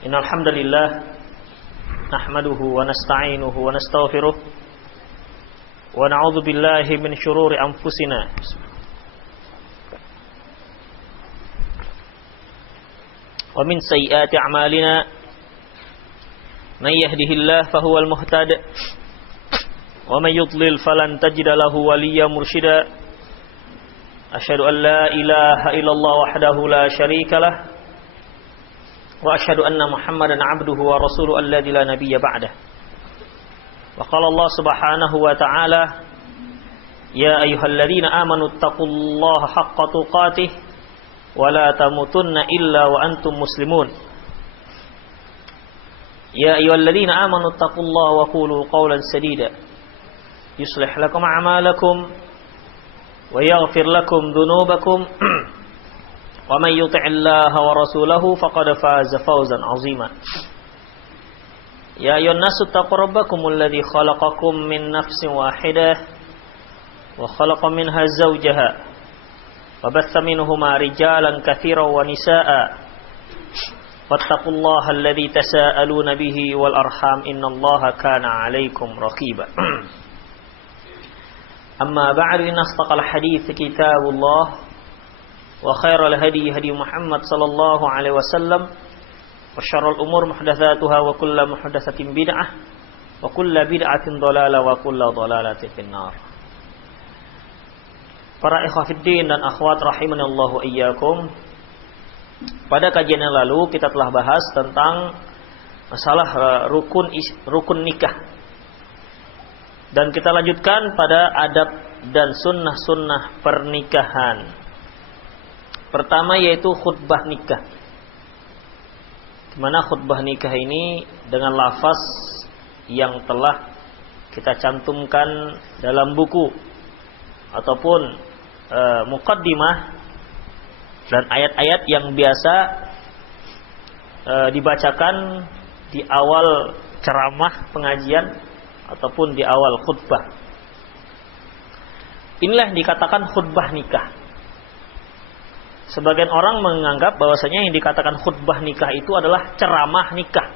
Innal hamdalillah nahmaduhu wa nasta'inuhu wa nastaghfiruh wa na'udzu billahi min shururi anfusina wa min sayyiati a'malina may yahdihillahu fahuwal muhtad wa may yudlil falan tajida lahu waliyyan mursyida. Asyhadu an la ilaha illallah wahdahu la syarika lah wa asyhadu anna Muhammadan 'abduhu wa rasuluhu alladzi la nabiyya ba'dah. Wa qala Allah Subhanahu wa ta'ala, ya ayyuhalladzina amanu taqullaha haqqa tuqatih wa la tamutunna illa wa antum muslimun. Ya ayyuhalladzina amanu taqullaha wa qulu qawlan sadida yuslih lakum a'malakum wa yaghfir lakum dhunubakum wa may yuti'illaha wa rasulahu faqad faza fawzan 'azima. Ya ayyuhan nasu taqu rabbakumul ladzi khalaqakum min nafsin wahidah wa khalaqa minha zawjaha wa batha minhuma rijalan katsiran wa nisaa'a wattaqullaha alladzi tasaaluna bihi wal arham innallaha kana 'alaikum raqiba. Amma ba'du, inna asdaqal hadits kitabullah wa khairal hadi hadi Muhammad sallallahu alaihi wasallam wa syarrul umur muhdatsatuha wa kullu muhdatsatin bid'ah wa kullu bid'atin dhalalah wa kullu dhalalatin finnar. Para ikhwah fiddin dan akhwat rahimanallahu iyyakum. Pada kajian yang lalu kita telah bahas tentang masalah rukun nikah. Dan kita lanjutkan pada adab dan sunnah-sunnah pernikahan. Pertama yaitu khutbah nikah. Di mana khutbah nikah ini dengan lafaz yang telah kita cantumkan dalam buku ataupun muqaddimah dan ayat-ayat yang biasa dibacakan di awal ceramah pengajian ataupun di awal khutbah. Inilah yang dikatakan khutbah nikah. Sebagian orang menganggap bahwasanya yang dikatakan khutbah nikah itu adalah ceramah nikah.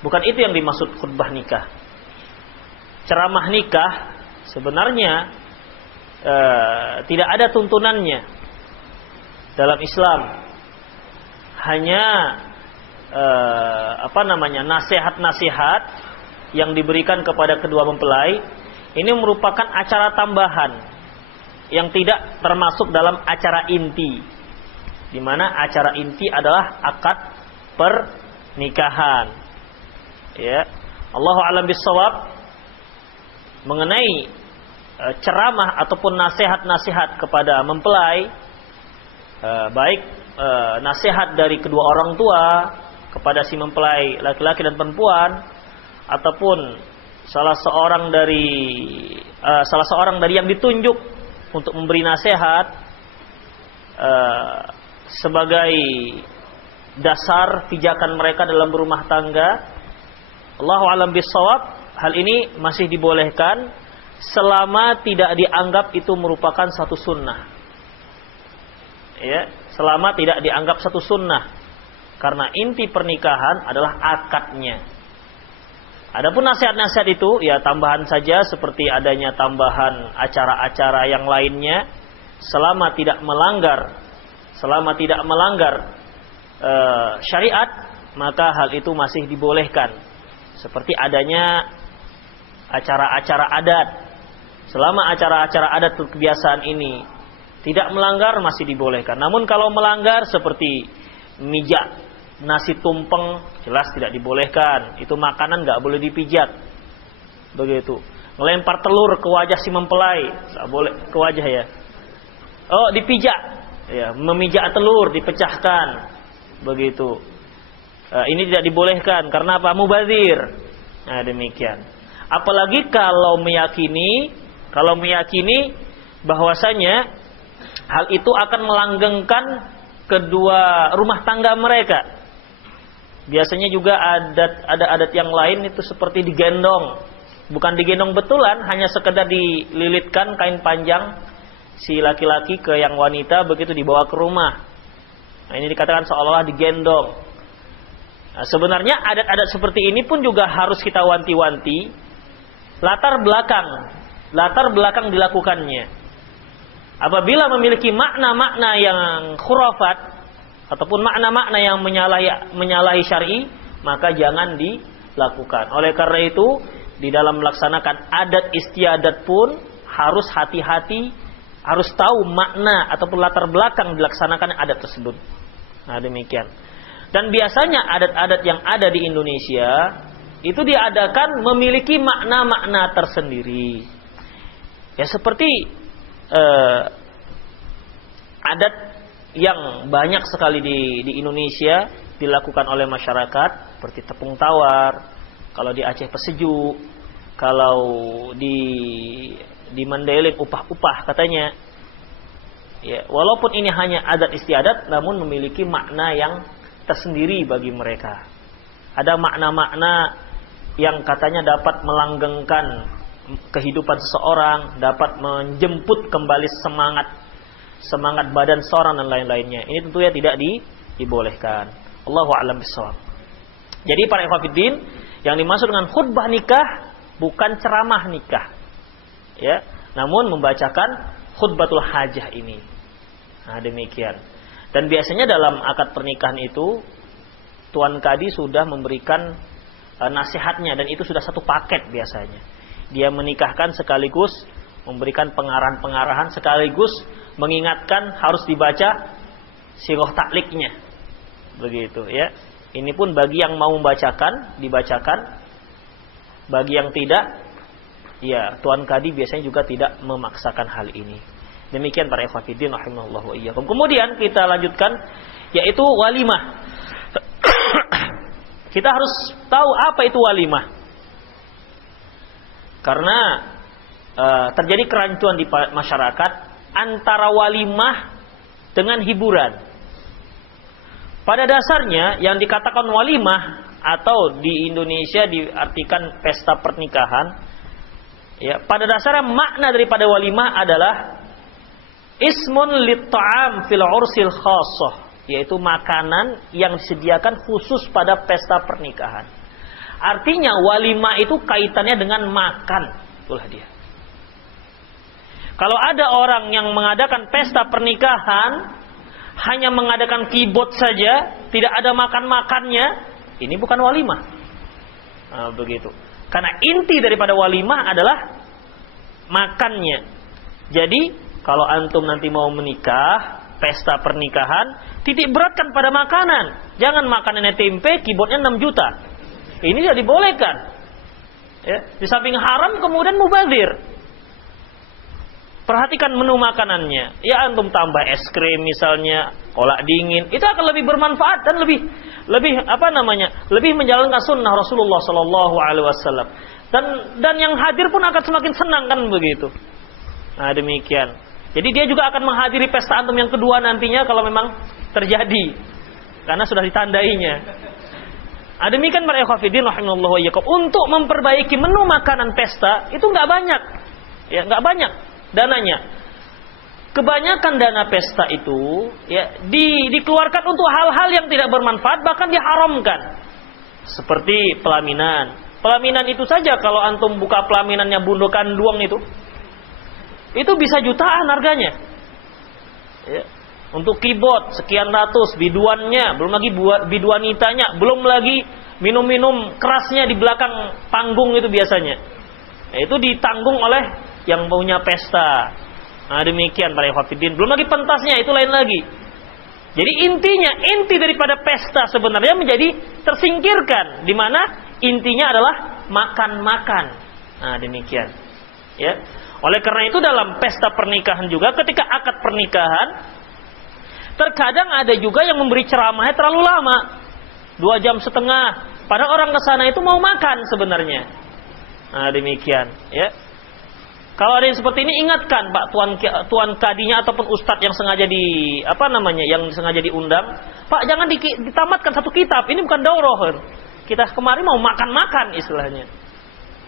Bukan itu yang dimaksud khutbah nikah. Ceramah nikah sebenarnya tidak ada tuntunannya dalam Islam. Hanya nasihat-nasihat yang diberikan kepada kedua mempelai. Ini merupakan acara tambahan yang tidak termasuk dalam acara inti, di mana acara inti adalah akad pernikahan. Ya, Allahu a'lam bissawab mengenai ceramah ataupun nasihat-nasihat kepada mempelai, baik nasihat dari kedua orang tua kepada si mempelai laki-laki dan perempuan, ataupun salah seorang dari yang ditunjuk untuk memberi nasihat sebagai dasar pijakan mereka dalam berumah tangga. Allahu a'lam bissawab, hal ini masih dibolehkan selama tidak dianggap itu merupakan satu sunnah. Ya, selama tidak dianggap satu sunnah, karena inti pernikahan adalah akadnya. Adapun nasihat-nasihat itu ya tambahan saja, seperti adanya tambahan acara-acara yang lainnya, selama tidak melanggar syariat, maka hal itu masih dibolehkan. Seperti adanya acara-acara adat. Selama acara-acara adat kebiasaan ini tidak melanggar, masih dibolehkan. Namun kalau melanggar seperti mijak nasi tumpeng, jelas tidak dibolehkan. Itu makanan nggak boleh dipijat. Begitu. Melempar telur ke wajah si mempelai, nggak boleh ke wajah ya. Oh, dipijak. Ya, memijak telur, dipecahkan. Begitu. Ini tidak dibolehkan karena apa? Mubazir. Nah, demikian. Apalagi kalau meyakini bahwasanya hal itu akan melanggengkan kedua rumah tangga mereka. Biasanya juga ada adat yang lain itu seperti digendong. Bukan digendong betulan, hanya sekedar dililitkan kain panjang si laki-laki ke yang wanita, begitu dibawa ke rumah. Nah, ini dikatakan seolah-olah digendong. Nah, sebenarnya adat-adat seperti ini pun juga harus kita wanti-wanti latar belakang dilakukannya. Apabila memiliki makna-makna yang khurafat ataupun makna-makna yang menyalahi syar'i, maka jangan dilakukan. Oleh karena itu, di dalam melaksanakan adat istiadat pun harus hati-hati, harus tahu makna ataupun latar belakang dilaksanakan adat tersebut. Nah, demikian. Dan biasanya adat-adat yang ada di Indonesia itu diadakan memiliki makna-makna tersendiri. Ya, seperti adat yang banyak sekali di Indonesia dilakukan oleh masyarakat, seperti tepung tawar, kalau di Aceh pesejuk, kalau di Mandailing upah-upah katanya. Ya, walaupun ini hanya adat istiadat, namun memiliki makna yang tersendiri bagi mereka. Ada makna-makna yang katanya dapat melanggengkan kehidupan seseorang, dapat menjemput kembali semangat badan seorang dan lain-lainnya. Ini tentunya tidak dibolehkan. Allahu a'lam bishawab. Jadi para ikhwatiddin, yang dimaksud dengan khutbah nikah bukan ceramah nikah, ya, namun membacakan khutbatul hajah ini. Nah, demikian. Dan biasanya dalam akad pernikahan itu tuan kadi sudah memberikan nasihatnya, dan itu sudah satu paket biasanya. Dia menikahkan sekaligus memberikan pengarahan-pengarahan, sekaligus mengingatkan harus dibaca sirah takliknya. Begitu, ya. Ini pun bagi yang mau membacakan, dibacakan. Bagi yang tidak, ya, tuan kadi biasanya juga tidak memaksakan hal ini. Demikian para ikhwatiddin rahimallahu wa iyyakum. Kemudian kita lanjutkan, yaitu walimah. Kita harus tahu apa itu walimah. Karena terjadi kerancuan di masyarakat antara walimah dengan hiburan. Pada dasarnya yang dikatakan walimah atau di Indonesia diartikan pesta pernikahan, ya, pada dasarnya makna daripada walimah adalah ismun lit-ta'am fil ursil khassah, yaitu makanan yang disediakan khusus pada pesta pernikahan. Artinya walimah itu kaitannya dengan makan. Itulah dia. Kalau ada orang yang mengadakan pesta pernikahan hanya mengadakan keyboard saja, tidak ada makan-makannya, ini bukan walimah. Nah, begitu. Karena inti daripada walimah adalah makannya. Jadi kalau antum nanti mau menikah, pesta pernikahan, titik beratkan pada makanan. Jangan makanannya tempe, keyboardnya 6 juta. Ini tidak dibolehkan. Ya, di samping haram kemudian mubazir. Perhatikan menu makanannya. Ya, antum tambah es krim misalnya, kolak dingin, itu akan lebih bermanfaat dan lebih lebih menjalankan sunnah Rasulullah Sallallahu Alaihi Wasallam. Dan yang hadir pun akan semakin senang, kan begitu. Nah, demikian. Jadi dia juga akan menghadiri pesta antum yang kedua nantinya kalau memang terjadi, karena sudah ditandainya. Demikian para ikhwatiddin rahimallahu wa iyyakum. Untuk memperbaiki menu makanan pesta itu enggak banyak. Ya, enggak banyak dananya. Kebanyakan dana pesta itu ya dikeluarkan untuk hal-hal yang tidak bermanfaat, bahkan diharamkan. Seperti pelaminan. Pelaminan itu saja kalau antum buka pelaminannya Bundokan Duang itu bisa jutaan harganya. Ya. Untuk keyboard sekian ratus, biduannya, belum lagi biduanitanya, belum lagi minum-minum kerasnya di belakang panggung itu biasanya. Nah, itu ditanggung oleh yang punya pesta. Nah, demikian para ikhwatiddin. Belum lagi pentasnya, itu lain lagi. Jadi inti daripada pesta sebenarnya menjadi tersingkirkan, di mana intinya adalah makan-makan. Nah, demikian. Ya. Oleh karena itu dalam pesta pernikahan juga, ketika akad pernikahan, terkadang ada juga yang memberi ceramahnya terlalu lama, 2,5 jam. Padahal orang ke sana itu mau makan sebenarnya. Nah, demikian, ya. Kalau ada yang seperti ini, ingatkan Pak tuan kadinya ataupun ustadz yang sengaja yang sengaja diundang, Pak, jangan ditamatkan satu kitab. Ini bukan daurah. Kita kemarin mau makan-makan istilahnya.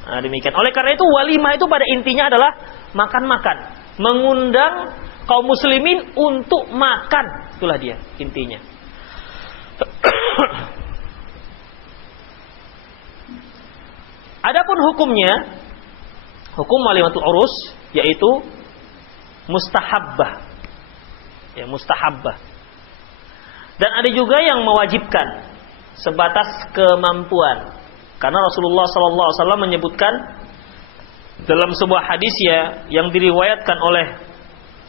Nah, demikian. Oleh karena itu walimah itu pada intinya adalah makan-makan, mengundang kaum muslimin untuk makan. Itulah dia intinya. Adapun hukumnya, hukum walimatul urus yaitu mustahabbah. Ya, mustahabbah. Dan ada juga yang mewajibkan sebatas kemampuan. Karena Rasulullah SAW menyebutkan dalam sebuah hadis yang diriwayatkan oleh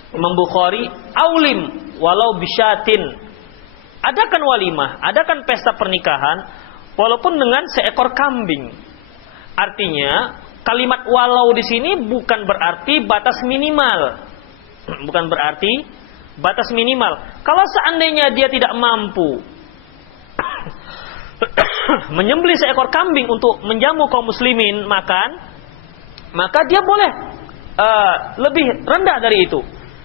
Imam Bukhari, aulim walau bisyatin. Adakan walimah, adakan pesta pernikahan walaupun dengan seekor kambing. Artinya, kalimat walau di sini bukan berarti batas minimal. Bukan berarti batas minimal. Kalau seandainya dia tidak mampu menyembelih seekor kambing untuk menjamu kaum muslimin makan, maka dia boleh lebih rendah dari itu.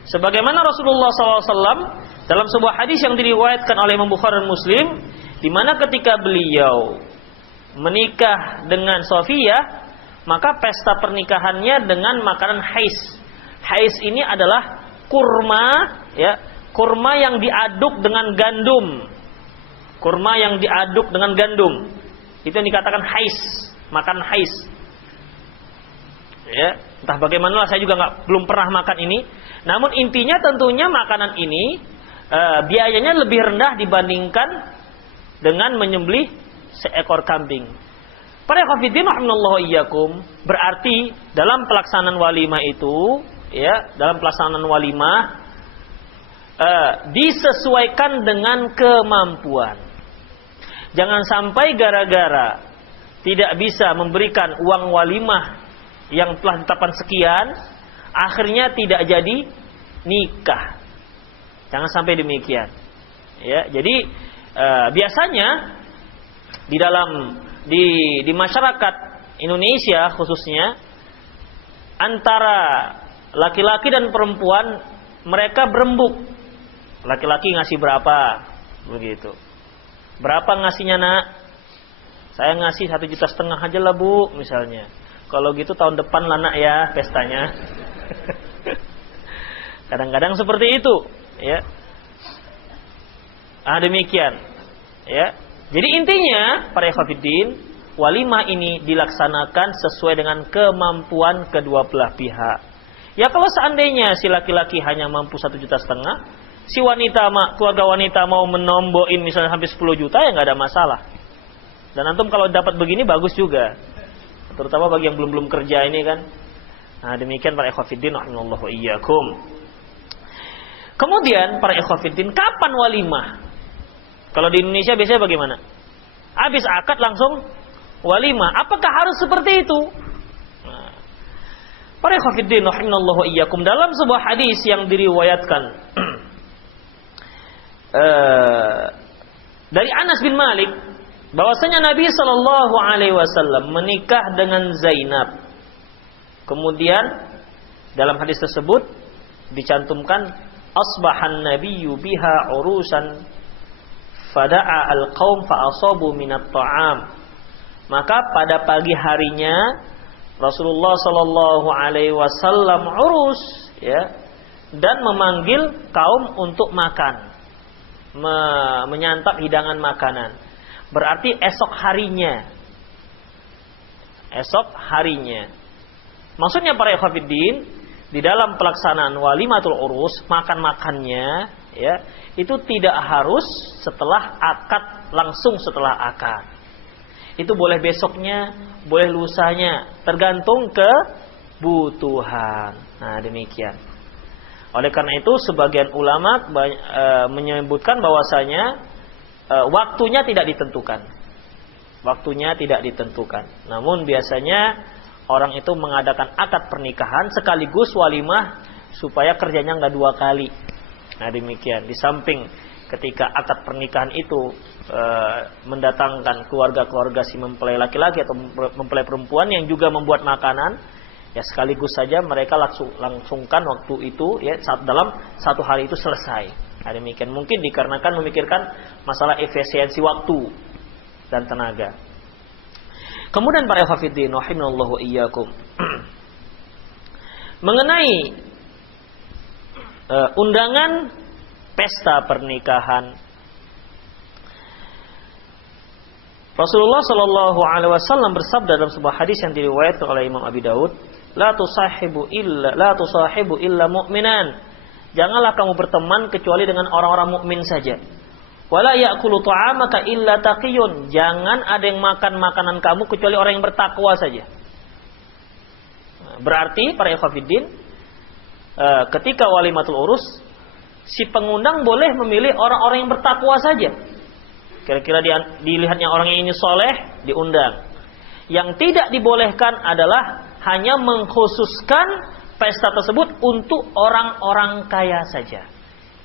Sebagaimana Rasulullah SAW dalam sebuah hadis yang diriwayatkan oleh Imam Bukhari dan Muslim, di mana ketika beliau menikah dengan Sofiyah, maka pesta pernikahannya dengan makanan hais. Hais ini adalah kurma, ya, kurma yang diaduk dengan gandum. Kurma yang diaduk dengan gandum. Itu yang dikatakan hais, makan hais. Ya, entah bagaimana saya juga belum pernah makan ini. Namun intinya tentunya makanan ini biayanya lebih rendah dibandingkan dengan menyembelih seekor kambing. Para ikhwatiddin rahimallahu iyyakum, berarti dalam pelaksanaan walimah itu, ya, dalam pelaksanaan walimah disesuaikan dengan kemampuan. Jangan sampai gara-gara tidak bisa memberikan uang walimah yang telah ditetapkan sekian, akhirnya tidak jadi nikah. Jangan sampai demikian. Ya, jadi biasanya di masyarakat Indonesia khususnya, antara laki-laki dan perempuan mereka berembuk. Laki-laki ngasih berapa, begitu. Berapa ngasihnya nak? Saya ngasih 1,5 juta aja lah bu, misalnya. Kalau gitu tahun depan lah nak ya pestanya. Kadang-kadang seperti itu, ya. Demikian, ya. Jadi intinya para ikhwatiddin, walimah ini dilaksanakan sesuai dengan kemampuan kedua belah pihak. Ya kalau seandainya si laki-laki hanya mampu 1,5 juta, si keluarga wanita mau menombokin misalnya hampir 10 juta, ya nggak ada masalah. Dan antum kalau dapat begini bagus juga, terutama bagi yang belum kerja ini kan. Demikian para ikhwatiddin rahimallahu iyyakum. Kemudian para ikhwatiddin, kapan walimah? Kalau di Indonesia biasanya bagaimana? Habis akad langsung walimah. Apakah harus seperti itu? Para ikhwatiddin rahimallahu iyyakum, dalam sebuah hadis yang diriwayatkan dari Anas bin Malik, bahwasanya Nabi Shallallahu Alaihi Wasallam menikah dengan Zainab. Kemudian dalam hadis tersebut dicantumkan asbahan nabiyyu biha urusan fada'a al-qaum fa'asabu minat ta'am. Maka pada pagi harinya Rasulullah Shallallahu Alaihi Wasallam urus, ya, dan memanggil kaum untuk makan, menyantap hidangan makanan. Berarti esok harinya. Maksudnya para ikhwatiddin, di dalam pelaksanaan walimatul urus, makan-makannya, ya, itu tidak harus setelah akad, langsung setelah akad. Itu boleh besoknya, boleh lusanya, tergantung kebutuhan. Demikian. Oleh karena itu sebagian ulama menyebutkan bahwasanya waktunya tidak ditentukan. Namun biasanya orang itu mengadakan akad pernikahan sekaligus walimah supaya kerjanya nggak 2 kali. Demikian. Di samping ketika akad pernikahan itu mendatangkan keluarga-keluarga si mempelai laki-laki atau mempelai perempuan yang juga membuat makanan, ya sekaligus saja mereka langsungkan waktu itu, ya, dalam 1 hari itu selesai. Demikian. Mungkin dikarenakan memikirkan masalah efisiensi waktu dan tenaga. Kemudian para ikhwatiddin rahimallahu iyyakum, mengenai undangan pesta pernikahan. Rasulullah Shallallahu Alaihi Wasallam bersabda dalam sebuah hadis yang diriwayatkan oleh Imam Abi Daud, la tusahibu illa mu'minan. Janganlah kamu berteman kecuali dengan orang-orang mukmin saja. Wala ya'kulu ta'amaka illa taqiyun. Jangan ada yang makan makanan kamu kecuali orang yang bertakwa saja. Berarti para ikhwatiddin, ketika walimatul urus, si pengundang boleh memilih orang-orang yang bertakwa saja. Kira-kira dilihatnya orang yang ini soleh, diundang. Yang tidak dibolehkan adalah hanya mengkhususkan pesta tersebut untuk orang-orang kaya saja.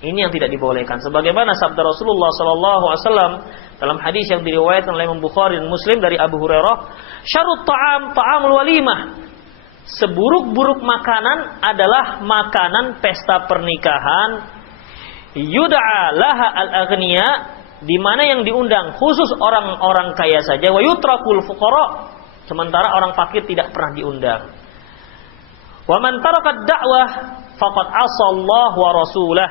Ini yang tidak dibolehkan. Sebagaimana sabda Rasulullah SAW dalam hadis yang diriwayatkan oleh Imam Bukhari dan Muslim dari Abu Hurairah, syarrut ta'amul walimah. Seburuk-buruk makanan adalah makanan pesta pernikahan. Yud'a laha al-aghniya, di mana yang diundang khusus orang-orang kaya saja, wa yutrakul fuqara, sementara orang fakir tidak pernah diundang. Wa man taraka ad-da'wah faqad 'asa Allah wa rasulah.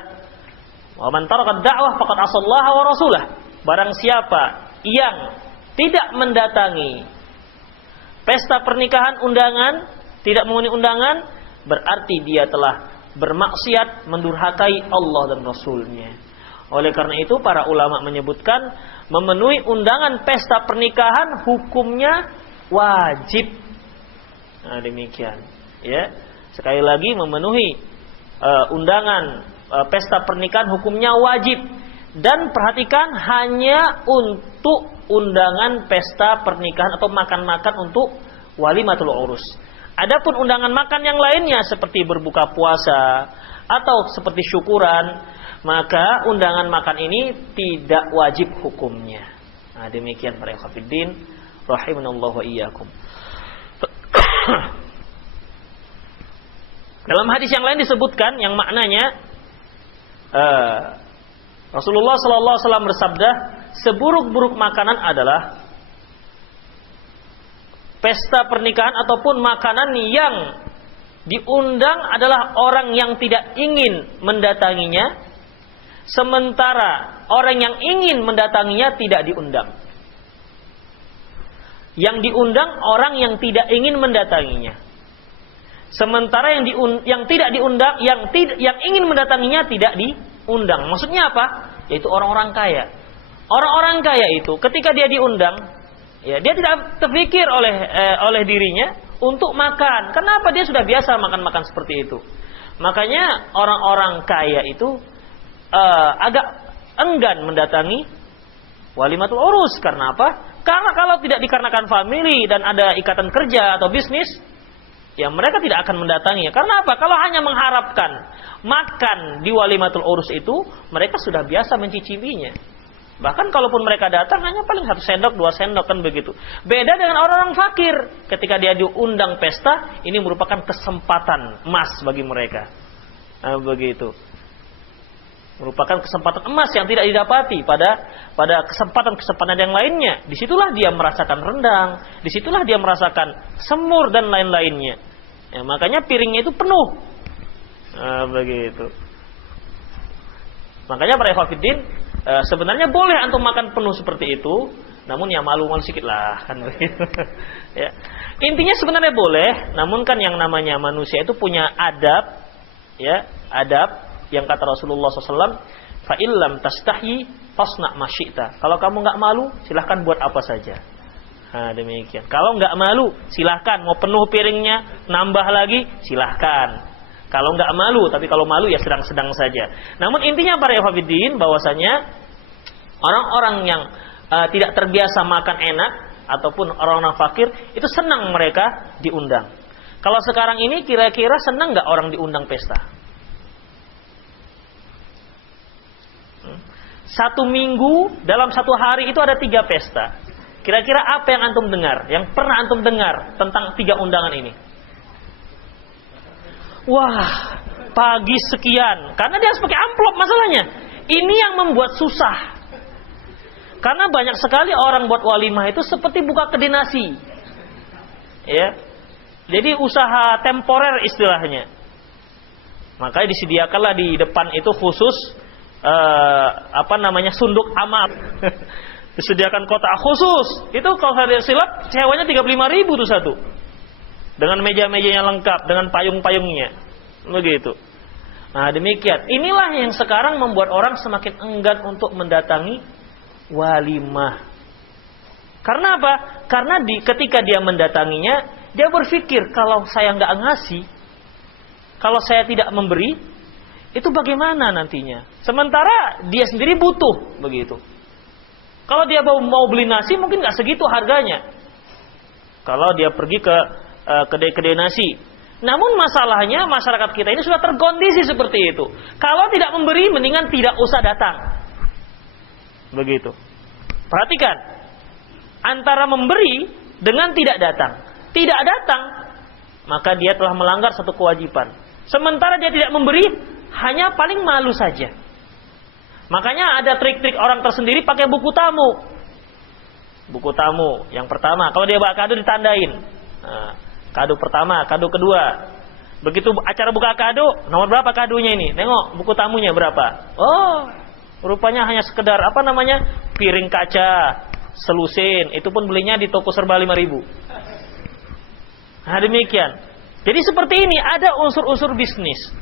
Wa man taraka ad-da'wah faqad 'asa Allah wa rasulah. Barang siapa yang tidak mendatangi pesta pernikahan undangan, tidak memenuhi undangan, berarti dia telah bermaksiat, mendurhakai Allah dan Rasulnya. Oleh karena itu para ulama menyebutkan memenuhi undangan pesta pernikahan hukumnya wajib. Nah, demikian. Ya, sekali lagi memenuhi undangan pesta pernikahan hukumnya wajib. Dan perhatikan hanya untuk undangan pesta pernikahan atau makan-makan untuk walimatul urus. Adapun undangan makan yang lainnya seperti berbuka puasa atau seperti syukuran, maka undangan makan ini tidak wajib hukumnya. Nah, demikian para ikhwatiddin rahimanallahu wa iyyakum. Dalam hadis yang lain disebutkan yang maknanya Rasulullah sallallahu alaihi wasallam bersabda, seburuk-buruk makanan adalah pesta pernikahan ataupun makanan yang diundang adalah orang yang tidak ingin mendatanginya, sementara orang yang ingin mendatanginya tidak diundang. Yang diundang orang yang tidak ingin mendatanginya. Sementara yang tidak diundang, yang ingin mendatanginya tidak diundang. Maksudnya apa? Yaitu orang-orang kaya. Orang-orang kaya itu ketika dia diundang, ya dia tidak terpikir oleh dirinya untuk makan. Kenapa? Dia sudah biasa makan-makan seperti itu. Makanya orang-orang kaya itu agak enggan mendatangi walimatul urus. Karena apa? Karena kalau tidak dikarenakan family dan ada ikatan kerja atau bisnis, ya mereka tidak akan mendatanginya. Karena apa? Kalau hanya mengharapkan makan di walimatul urus itu, mereka sudah biasa mencicipinya. Bahkan kalaupun mereka datang hanya paling 1 sendok, 2 sendok kan begitu. Beda dengan orang-orang fakir. Ketika dia diundang pesta, ini merupakan kesempatan emas bagi mereka. Nah, begitu. Merupakan kesempatan emas yang tidak didapati pada kesempatan-kesempatan yang lainnya. Disitulah dia merasakan rendang, disitulah dia merasakan semur dan lain-lainnya. Ya, makanya piringnya itu penuh. Nah, begitu. Makanya para ikhwatiddin, sebenarnya boleh antum makan penuh seperti itu, namun ya malu-malu sedikit lah kan begitu. Ya. Intinya sebenarnya boleh, namun kan yang namanya manusia itu punya adab, ya, adab yang kata Rasulullah SAW, fa illam tastahi fasna ma syi'ta. Kalau kamu enggak malu, silahkan buat apa saja. Nah, demikian. Kalau enggak malu, silahkan mau penuh piringnya, nambah lagi, silahkan. Kalau enggak malu, tapi kalau malu ya sedang-sedang saja. Namun intinya para ikhwatiddin bahwasanya orang-orang yang tidak terbiasa makan enak ataupun orang-orang fakir itu senang mereka diundang. Kalau sekarang ini kira-kira senang enggak orang diundang pesta? 1 minggu dalam 1 hari itu ada 3 pesta. Kira-kira apa yang antum dengar? Yang pernah antum dengar tentang 3 undangan ini? Wah, pagi sekian. Karena dia harus pakai amplop masalahnya. Ini yang membuat susah. Karena banyak sekali orang buat walimah itu seperti buka kedai nasi. Ya. Jadi usaha temporer istilahnya. Makanya disediakanlah di depan itu khusus sunduk amal. Disediakan kotak khusus. Itu kalau saya silap sewanya 35.000 tuh satu. Dengan meja-mejanya lengkap, dengan payung-payungnya. Begitu. Nah, demikian. Inilah yang sekarang membuat orang semakin enggan untuk mendatangi walimah. Karena apa? Karena ketika dia mendatanginya, dia berpikir kalau saya nggak ngasih, kalau saya tidak memberi, itu bagaimana nantinya? Sementara dia sendiri butuh, begitu. Kalau dia mau beli nasi, mungkin nggak segitu harganya. Kalau dia pergi ke kedai-kedai nasi. Namun masalahnya masyarakat kita ini sudah terkondisi seperti itu. Kalau tidak memberi, mendingan tidak usah datang. Begitu. Perhatikan, antara memberi dengan tidak datang. Tidak datang, maka dia telah melanggar satu kewajiban. Sementara dia tidak memberi, hanya paling malu saja. Makanya ada trik-trik orang tersendiri pakai buku tamu. Buku tamu yang pertama, kalau dia bawa kado ditandain. Nah, kado pertama, kado kedua. Begitu acara buka kado, nomor berapa kadonya ini? Nengok buku tamunya berapa. Oh, rupanya hanya sekedar piring kaca, selusin. Itu pun belinya di toko serba 5.000. Nah, demikian. Jadi seperti ini ada unsur-unsur bisnis.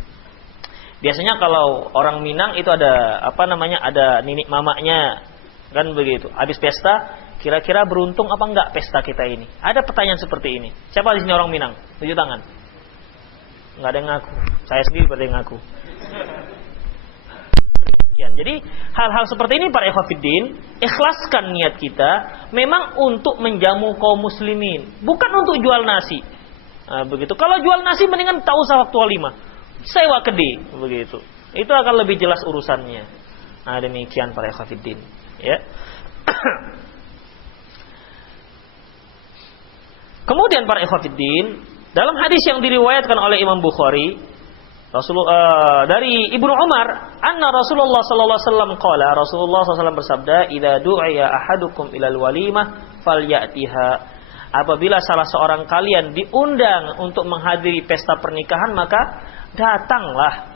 Biasanya kalau orang Minang itu ada ada ninik mamaknya, kan begitu. Habis pesta, kira-kira beruntung apa enggak pesta kita ini? Ada pertanyaan seperti ini. Siapa di sini orang Minang? Tunjuk tangan. Enggak ada yang ngaku. Saya sendiri berarti yang ngaku. Jadi hal-hal seperti ini para ikhwatiddin, ikhlaskan niat kita memang untuk menjamu kaum muslimin, bukan untuk jual nasi. Nah, begitu. Kalau jual nasi mendingan tak usah waktu walimah, sewa kedai, begitu. Itu akan lebih jelas urusannya. Nah, demikian para ikhwatiddin, ya. Kemudian para ikhwatiddin, dalam hadis yang diriwayatkan oleh Imam Bukhari, dari Ibnu Umar, anna Rasulullah sallallahu alaihi wasallam qala, Rasulullah SAW bersabda, "Idza du'iya ahadukum ilal walimah falyatiha." Apabila salah seorang kalian diundang untuk menghadiri pesta pernikahan, maka datanglah.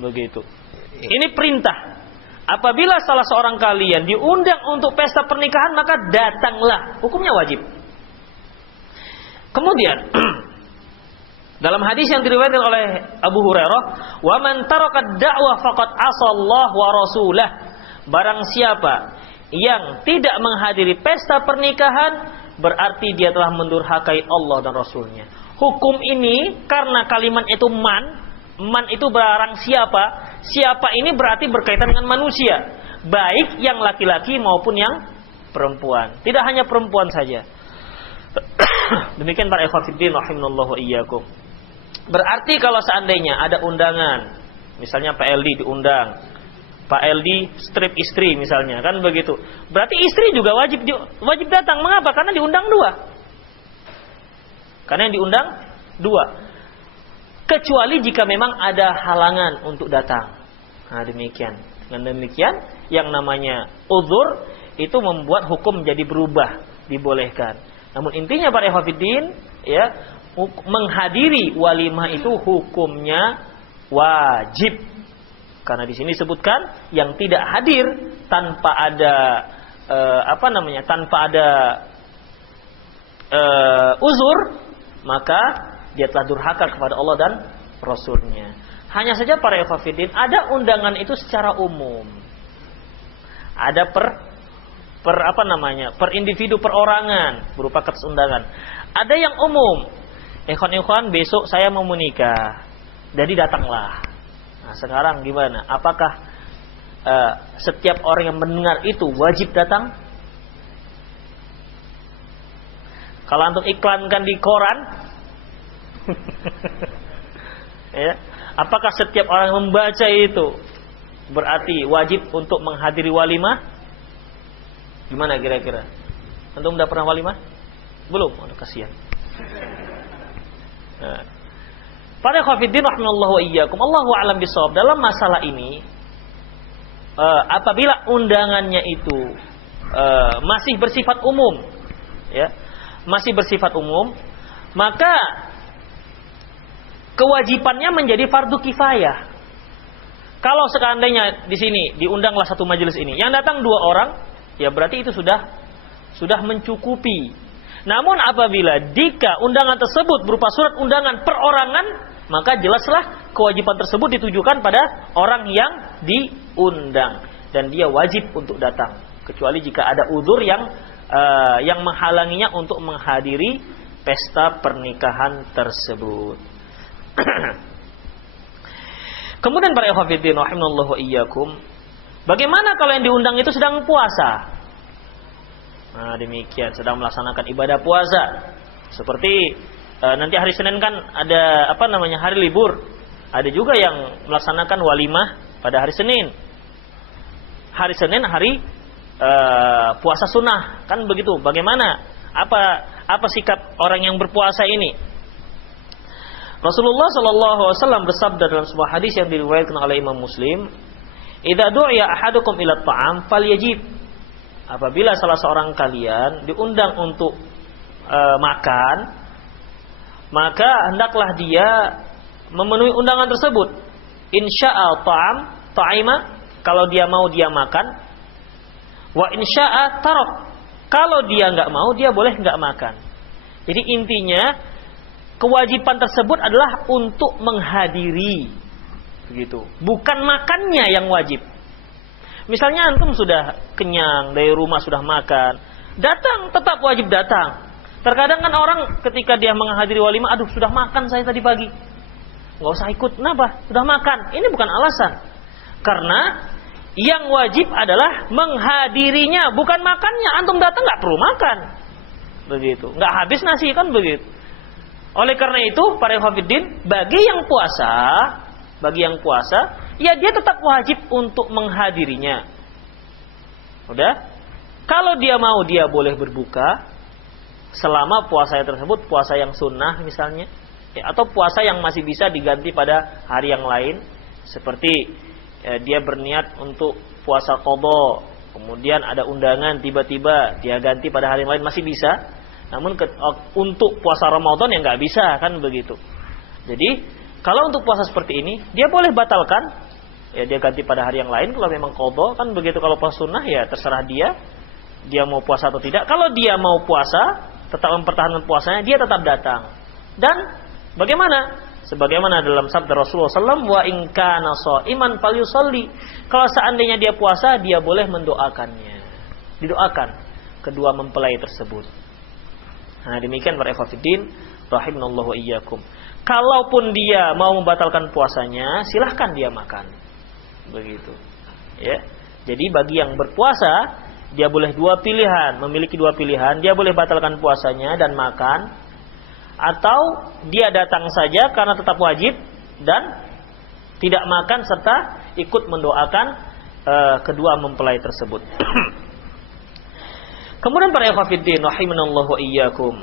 Begitu. Ini perintah. Apabila salah seorang kalian diundang untuk pesta pernikahan, maka datanglah. Hukumnya wajib. Kemudian dalam hadis yang diriwayatkan oleh Abu Hurairah, "Wa man taraka ad-da'wah faqad 'asallahu wa rasulah." Barang siapa yang tidak menghadiri pesta pernikahan, berarti dia telah mendurhakai Allah dan Rasulnya. Hukum ini karena kalimat itu man itu barang siapa, siapa ini berarti berkaitan dengan manusia, baik yang laki-laki maupun yang perempuan. Tidak hanya perempuan saja. Demikian para ikhwatiddin rahimanallahu wa iyyakum. Berarti kalau seandainya ada undangan, misalnya Pak LD diundang, Pak LD strip istri misalnya, kan begitu. Berarti istri juga wajib datang. Mengapa? Karena diundang dua. Karena yang diundang dua. Kecuali jika memang ada halangan untuk datang. Nah, demikian. Dengan demikian, yang namanya uzur itu membuat hukum menjadi berubah, dibolehkan. Namun intinya para ikhwatiddin, ya, menghadiri walimah itu hukumnya wajib. Karena di sini disebutkan yang tidak hadir tanpa ada tanpa ada uzur, maka dia telah durhaka kepada Allah dan Rasulnya. Hanya saja para ikhwatiddin, ada undangan itu secara umum. Ada per individu perorangan berupa kertas undangan. Ada yang umum. Ikhwan besok saya mau menikah. Jadi datanglah. Nah, sekarang gimana? Apakah setiap orang yang mendengar itu wajib datang? Kalau antum iklankan di koran, ya, apakah setiap orang yang membaca itu berarti wajib untuk menghadiri walimah? Gimana kira-kira? Antum udah pernah walimah? Belum? Oh, kasihan. Nah. Para khafidin rahimallahu wa iyyakum, Allahu a'lam bishawab. Dalam masalah ini, apabila undangannya itu masih bersifat umum, ya, masih bersifat umum, maka kewajibannya menjadi fardu kifayah. Kalau seandainya di sini diundanglah satu majelis ini, yang datang 2 orang, ya berarti itu sudah mencukupi. Namun apabila jika undangan tersebut berupa surat undangan perorangan, maka jelaslah kewajiban tersebut ditujukan pada orang yang diundang dan dia wajib untuk datang, kecuali jika ada uzur yang menghalanginya untuk menghadiri pesta pernikahan tersebut. Kemudian para ikhwan fillah rahimallahu iyyakum, bagaimana kalau yang diundang itu sedang puasa? Nah, demikian, sedang melaksanakan ibadah puasa. Seperti nanti hari Senin kan ada hari libur. Ada juga yang melaksanakan walimah pada hari Senin. Hari Senin hari puasa sunnah, kan begitu. Bagaimana? Apa sikap orang yang berpuasa ini? Rasulullah sallallahu alaihi wasallam bersabda dalam sebuah hadis yang diriwayatkan oleh Imam Muslim, "Idza du'iya ahadukum ila ta'am falyajib." Apabila salah seorang kalian diundang untuk makan, maka hendaklah dia memenuhi undangan tersebut. Insya'a ta'ima, kalau dia mau dia makan. Wa insya'a tarak, kalau dia enggak mau dia boleh enggak makan. Jadi intinya kewajiban tersebut adalah untuk menghadiri, begitu. Bukan makannya yang wajib. Misalnya antum sudah kenyang dari rumah, sudah makan, datang, tetap wajib datang. Terkadang kan orang ketika dia menghadiri walimah, aduh sudah makan saya tadi pagi, nggak usah ikut, kenapa? Sudah makan. Ini bukan alasan. Karena yang wajib adalah menghadirinya, bukan makannya. Antum datang nggak perlu makan, begitu. Nggak habis nasi kan begitu. Oleh karena itu, para ikhwatiddin, bagi yang puasa, ya dia tetap wajib untuk menghadirinya. Udah? Kalau dia mau, dia boleh berbuka selama puasa tersebut puasa yang sunnah misalnya, ya, atau puasa yang masih bisa diganti pada hari yang lain, seperti dia berniat untuk puasa qadha, kemudian ada undangan tiba-tiba dia ganti pada hari yang lain, masih bisa. Namun untuk puasa Ramadan ya nggak bisa, kan begitu. Jadi kalau untuk puasa seperti ini dia boleh batalkan, ya dia ganti pada hari yang lain kalau memang qadha, kan begitu. Kalau puasa sunnah ya terserah dia mau puasa atau tidak. Kalau dia mau puasa, tetap mempertahankan puasanya, dia tetap datang. Dan bagaimana? Sebagaimana dalam sabda Rasulullah SAW, wa in kana sha'iman falyusalli. Kalau seandainya dia puasa, dia boleh mendoakannya. Didoakan kedua mempelai tersebut. Nah, demikian para ikhwatiddin rahimanallahu iyyakum. Kalaupun dia mau membatalkan puasanya, silahkan dia makan. Begitu. Ya. Jadi bagi yang berpuasa, dia boleh memiliki dua pilihan. Dia boleh batalkan puasanya dan makan, atau dia datang saja karena tetap wajib dan tidak makan serta ikut mendoakan kedua mempelai tersebut. Kemudian para ikhwatiddin rahimanallahu iyyakum,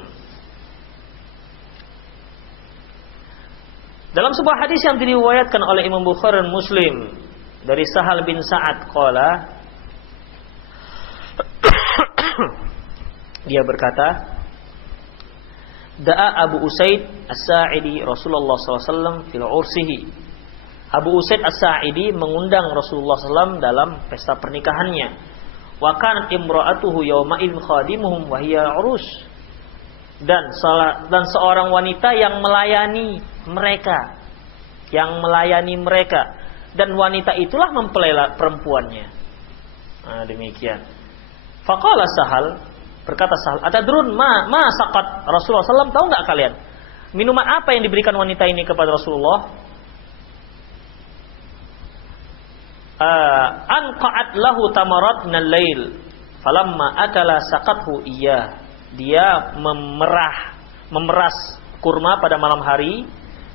dalam sebuah hadis yang diriwayatkan oleh Imam Bukhari dan Muslim dari Sahal bin Sa'ad qala, dia berkata, da'a Abu Usaid As-Sa'idi Rasulullah SAW fil ursihi. Abu Usaid As-Sa'idi mengundang Rasulullah SAW dalam pesta pernikahannya. Wa kanat imra'atuhu yawma idzin khadimuhum wa hiya urus. Dan seorang wanita yang melayani mereka, dan wanita itulah mempelai perempuannya. Nah, demikian. Faqala Sahal, berkata Sahal, atadrun ma saqat Rasulullah SAW, tahu enggak kalian minuman apa yang diberikan wanita ini kepada Rasulullah? Anqa'at lahu tamarat minal lail falamma akala saqathu iya. Dia memeras kurma pada malam hari,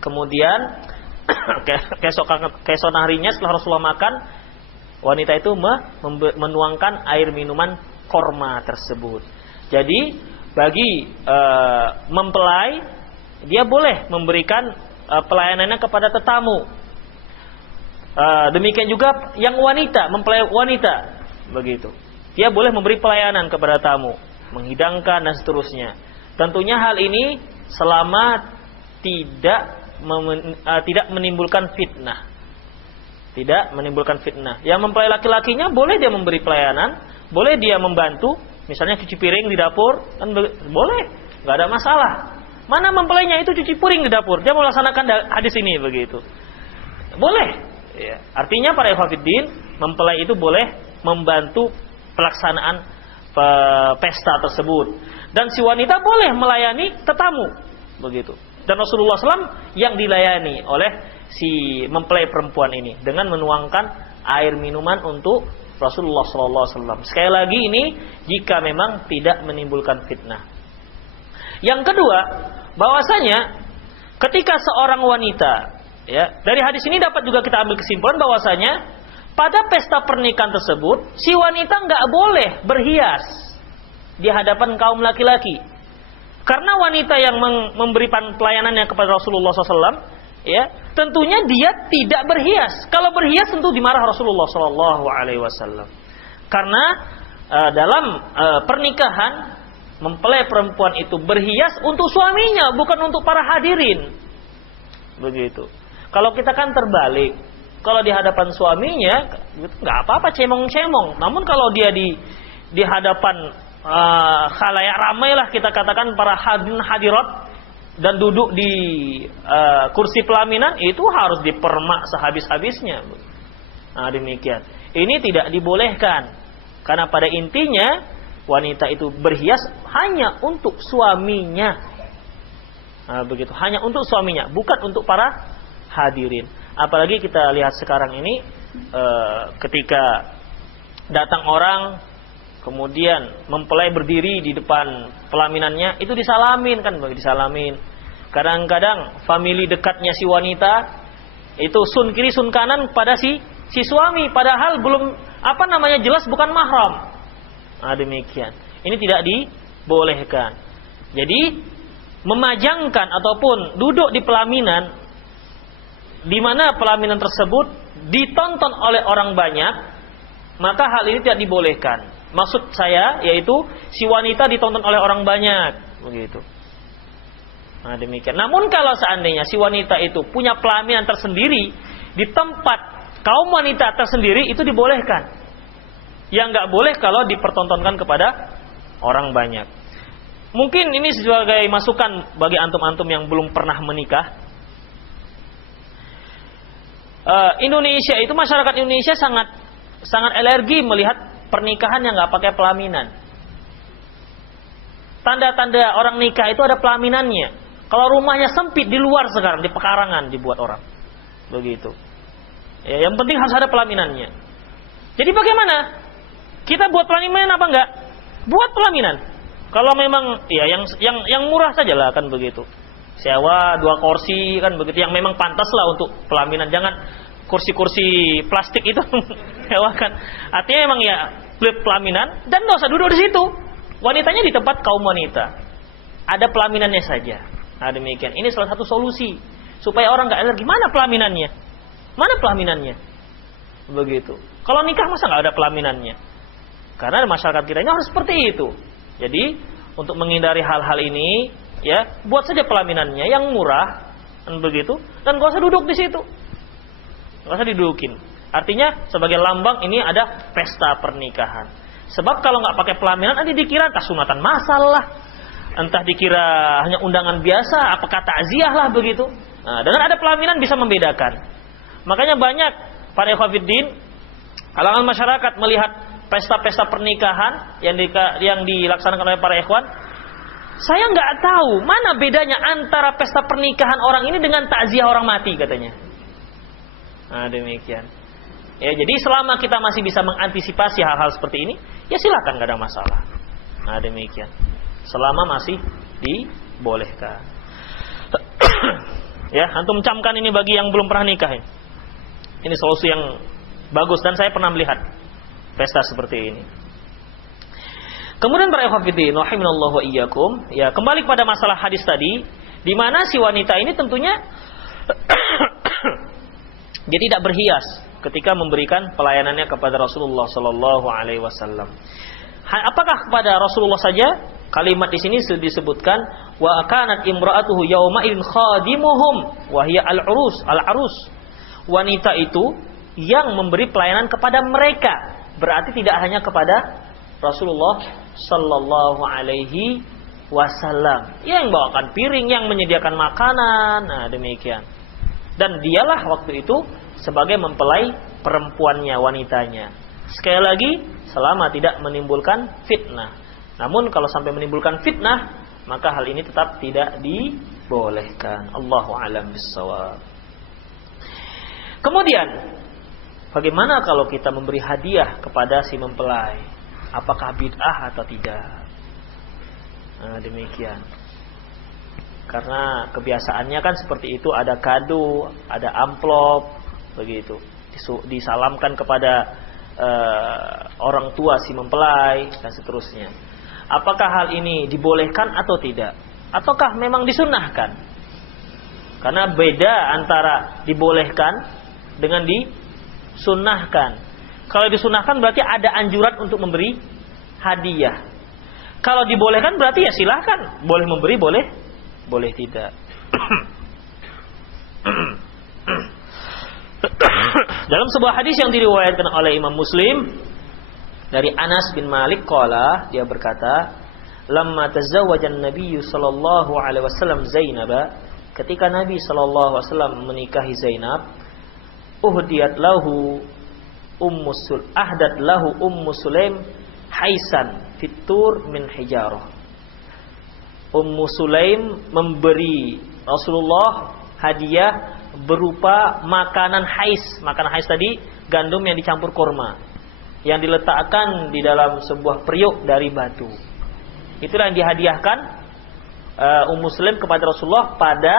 kemudian keesokan harinya setelah Rasulullah makan, wanita itu menuangkan air minuman kurma tersebut. Jadi bagi mempelai, dia boleh memberikan pelayanannya kepada tetamu. Demikian juga yang wanita, mempelai wanita, begitu. Dia boleh memberi pelayanan kepada tamu, menghidangkan dan seterusnya. Tentunya hal ini selama tidak tidak menimbulkan fitnah. Tidak menimbulkan fitnah. Yang mempelai laki-lakinya boleh dia memberi pelayanan, boleh dia membantu, misalnya cuci piring di dapur, kan boleh, nggak ada masalah. Mana mempelainya itu cuci piring di dapur, dia melaksanakan hadis ini begitu. Boleh. Ya. Artinya para ikhwatiddin, mempelai itu boleh membantu pelaksanaan pesta tersebut. Dan si wanita boleh melayani tetamu, begitu. Dan Rasulullah SAW yang dilayani oleh si mempelai perempuan ini dengan menuangkan air minuman untuk Rasulullah SAW. Sekali lagi ini jika memang tidak menimbulkan fitnah. Yang kedua, bahwasanya ketika seorang wanita, ya, dari hadis ini dapat juga kita ambil kesimpulan bahwasanya pada pesta pernikahan tersebut si wanita nggak boleh berhias di hadapan kaum laki-laki. Karena wanita yang memberi pelayanannya kepada Rasulullah SAW, ya, tentunya dia tidak berhias. Kalau berhias tentu dimarah Rasulullah SAW. Karena dalam pernikahan mempelai perempuan itu berhias untuk suaminya, bukan untuk para hadirin. Begitu. Kalau kita kan terbalik. Kalau di hadapan suaminya nggak apa-apa, cemong-cemong. Namun kalau dia di hadapan khalayak ramai lah, kita katakan para hadirat dan duduk di kursi pelaminan, itu harus dipermak sehabis-habisnya. Nah, demikian. Ini tidak dibolehkan. Karena pada intinya wanita itu berhias hanya untuk suaminya. Nah, begitu, hanya untuk suaminya, bukan untuk para hadirin. Apalagi kita lihat sekarang ini ketika datang orang, kemudian mempelai berdiri di depan pelaminannya, itu disalamin kan, disalamin. Kadang-kadang famili dekatnya si wanita itu sun kiri sun kanan pada si suami, padahal belum jelas bukan mahram. Nah, demikian. Ini tidak dibolehkan. Jadi memajangkan ataupun duduk di pelaminan di mana pelaminan tersebut ditonton oleh orang banyak, maka hal ini tidak dibolehkan. Maksud saya yaitu si wanita ditonton oleh orang banyak, begitu. Nah, demikian. Namun kalau seandainya si wanita itu punya pelaminan tersendiri di tempat kaum wanita tersendiri, itu dibolehkan. Yang nggak boleh kalau dipertontonkan kepada orang banyak. Mungkin ini sebagai masukan bagi antum-antum yang belum pernah menikah. Indonesia itu, masyarakat Indonesia sangat alergi melihat pernikahan yang nggak pakai pelaminan. Tanda-tanda orang nikah itu ada pelaminannya. Kalau rumahnya sempit di luar sekarang, di pekarangan dibuat orang, begitu. Ya, yang penting harus ada pelaminannya. Jadi bagaimana? Kita buat pelaminan apa enggak? Buat pelaminan. Kalau memang ya yang murah sajalah kan begitu. Sewa 2 kursi kan begitu, yang memang pantas lah untuk pelaminan. Jangan kursi-kursi plastik itu sewakan. Artinya memang ya pelaminan, dan nggak usah duduk di situ. Wanitanya di tempat kaum wanita. Ada pelaminannya saja. Nah, demikian. Ini salah satu solusi supaya orang nggak alergi. Mana pelaminannya? Mana pelaminannya? Begitu. Kalau nikah masa nggak ada pelaminannya? Karena masyarakat kita ini harus seperti itu. Jadi untuk menghindari hal-hal ini, ya, buat saja pelaminannya yang murah, dan begitu, dan gak usah duduk di situ, gak usah didudukin. Artinya sebagai lambang ini ada pesta pernikahan. Sebab kalau nggak pakai pelaminan, nanti dikira entah sunatan masal lah, entah dikira hanya undangan biasa, apakah takziah lah begitu. Nah, dengan ada pelaminan bisa membedakan. Makanya banyak para ikhwatiddin, kalangan masyarakat melihat pesta-pesta pernikahan yang dilaksanakan oleh para ikhwan. Saya nggak tahu mana bedanya antara pesta pernikahan orang ini dengan takziah orang mati katanya. Nah, demikian. Ya, jadi selama kita masih bisa mengantisipasi hal-hal seperti ini, ya silakan, nggak ada masalah. Nah, demikian. Selama masih dibolehkan. Ya, antum camkan ini bagi yang belum pernah nikah. Ini solusi yang bagus dan saya pernah melihat pesta seperti ini. Kemudian para ikhwatiddin rahimanallahu wa iyyakum, ya, kembali pada masalah hadis tadi, di mana si wanita ini tentunya dia tidak berhias ketika memberikan pelayanannya kepada Rasulullah sallallahu alaihi wasallam. Apakah kepada Rasulullah saja? Kalimat di sini disebutkan wa kanat imra'atuhu yawma idin khadimuhum wa hiya al-arus. Wanita itu yang memberi pelayanan kepada mereka, berarti tidak hanya kepada Rasulullah sallallahu alaihi wasallam, yang bawakan piring, yang menyediakan makanan. Nah, demikian. Dan dialah waktu itu sebagai mempelai perempuannya, wanitanya. Sekali lagi, selama tidak menimbulkan fitnah. Namun kalau sampai menimbulkan fitnah, maka hal ini tetap tidak dibolehkan. Allahu a'lam bissawab. Kemudian, bagaimana kalau kita memberi hadiah kepada si mempelai? Apakah bid'ah atau tidak? Nah, demikian. Karena kebiasaannya kan seperti itu, ada kado, ada amplop, begitu. Disalamkan kepada orang tua si mempelai dan seterusnya. Apakah hal ini dibolehkan atau tidak? Ataukah memang disunnahkan? Karena beda antara dibolehkan dengan disunnahkan. Kalau disunnahkan berarti ada anjuran untuk memberi hadiah. Kalau dibolehkan berarti ya silahkan, boleh memberi, boleh tidak. Dalam sebuah hadis yang diriwayatkan oleh Imam Muslim dari Anas bin Malik qala, dia berkata, lamma tazawwajan Nabi sallallahu alaihi wasallam Zainab, ketika Nabi sallallahu alaihi wasallam menikahi Zainab, uhdiyat lahu ahdat lahu Ummu Sulaim haisan fitur min hijarah. Ummu Sulaim memberi Rasulullah hadiah berupa makanan hais. Makanan hais tadi gandum yang dicampur kurma, yang diletakkan di dalam sebuah periuk dari batu. Itulah yang dihadiahkan Ummu Sulaim kepada Rasulullah pada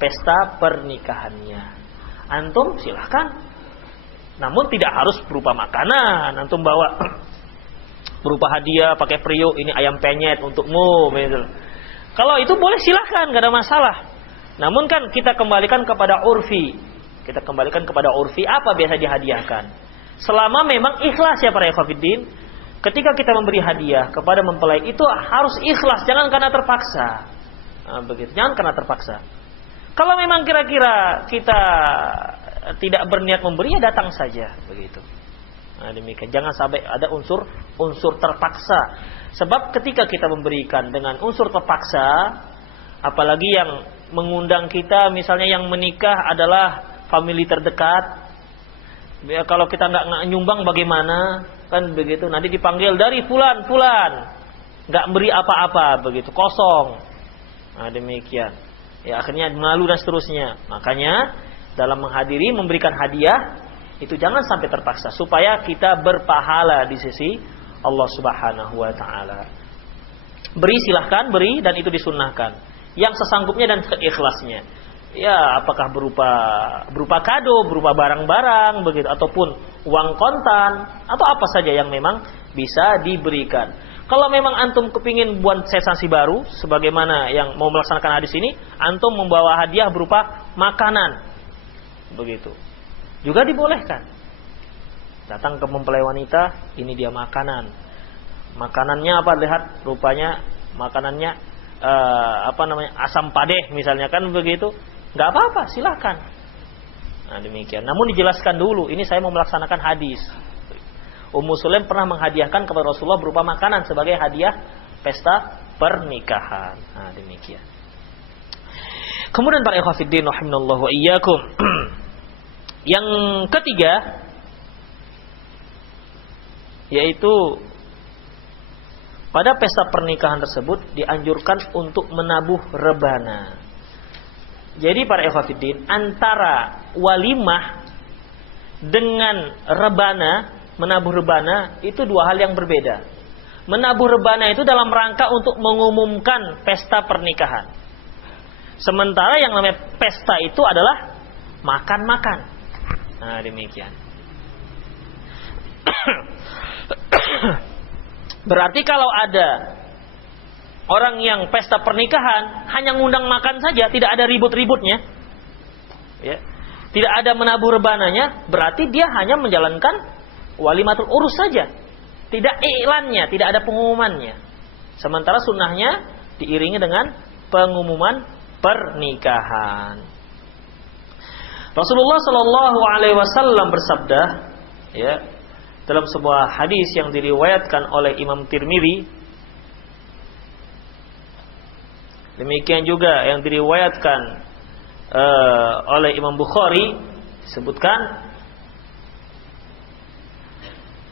pesta pernikahannya. Antum silahkan, namun tidak harus berupa makanan. Antum bawa berupa hadiah pakai periuk, ini ayam penyet untukmu, gitu. Kalau itu boleh silahkan, gak ada masalah. Namun kan kita kembalikan kepada urfi. Kita kembalikan kepada urfi, apa biasa dihadiahkan. Selama memang ikhlas ya para ikhwatiddin. Ketika kita memberi hadiah kepada mempelai itu harus ikhlas, jangan karena terpaksa. Nah, begitu, jangan karena terpaksa. Kalau memang kira-kira kita tidak berniat memberi, ya datang saja, begitu. Nah, demikian. Jangan sampai ada unsur terpaksa. Sebab ketika kita memberikan dengan unsur terpaksa, apalagi yang mengundang kita, misalnya yang menikah adalah famili terdekat, ya, kalau kita nggak nyumbang bagaimana, kan begitu. Nanti dipanggil dari fulan, nggak beri apa-apa, begitu, kosong. Nah, demikian. Ya, akhirnya malu dan seterusnya. Makanya dalam menghadiri, memberikan hadiah itu jangan sampai terpaksa, supaya kita berpahala di sisi Allah Subhanahu wa taala. Beri silahkan, beri, dan itu disunnahkan. Yang sesanggupnya dan seikhlasnya. Ya, apakah berupa kado, berupa barang-barang begitu, ataupun uang kontan, atau apa saja yang memang bisa diberikan. Kalau memang antum kepingin buat sensasi baru, sebagaimana yang mau melaksanakan hadis ini, antum membawa hadiah berupa makanan, begitu, juga dibolehkan. Datang ke mempelai wanita, ini dia makanan. Makanannya apa? Lihat rupanya makanannya asam padeh misalnya, kan begitu. Enggak apa-apa, silakan. Nah, demikian. Namun dijelaskan dulu, ini saya mau melaksanakan hadis. Ummu Sulaim pernah menghadiahkan kepada Rasulullah berupa makanan sebagai hadiah pesta pernikahan. Nah, demikian. Kemudian para ikhwatiddin rahimanallahu wa iyyakum. Yang ketiga, yaitu pada pesta pernikahan tersebut dianjurkan untuk menabuh rebana. Jadi para ikhwatiddin, antara walimah dengan rebana, menabuh rebana itu dua hal yang berbeda. Menabuh rebana itu dalam rangka untuk mengumumkan pesta pernikahan. Sementara yang namanya pesta itu adalah makan-makan. Nah, demikian. Berarti kalau ada orang yang pesta pernikahan hanya ngundang makan saja, tidak ada ribut-ributnya, ya, tidak ada menabuh rebananya, berarti dia hanya menjalankan walimatul urus saja, tidak iklannya, tidak ada pengumumannya. Sementara sunnahnya diiringi dengan pengumuman pernikahan. Rasulullah Shallallahu Alaihi Wasallam bersabda, ya, dalam sebuah hadis yang diriwayatkan oleh Imam Tirmidzi, demikian juga yang diriwayatkan oleh Imam Bukhari, disebutkan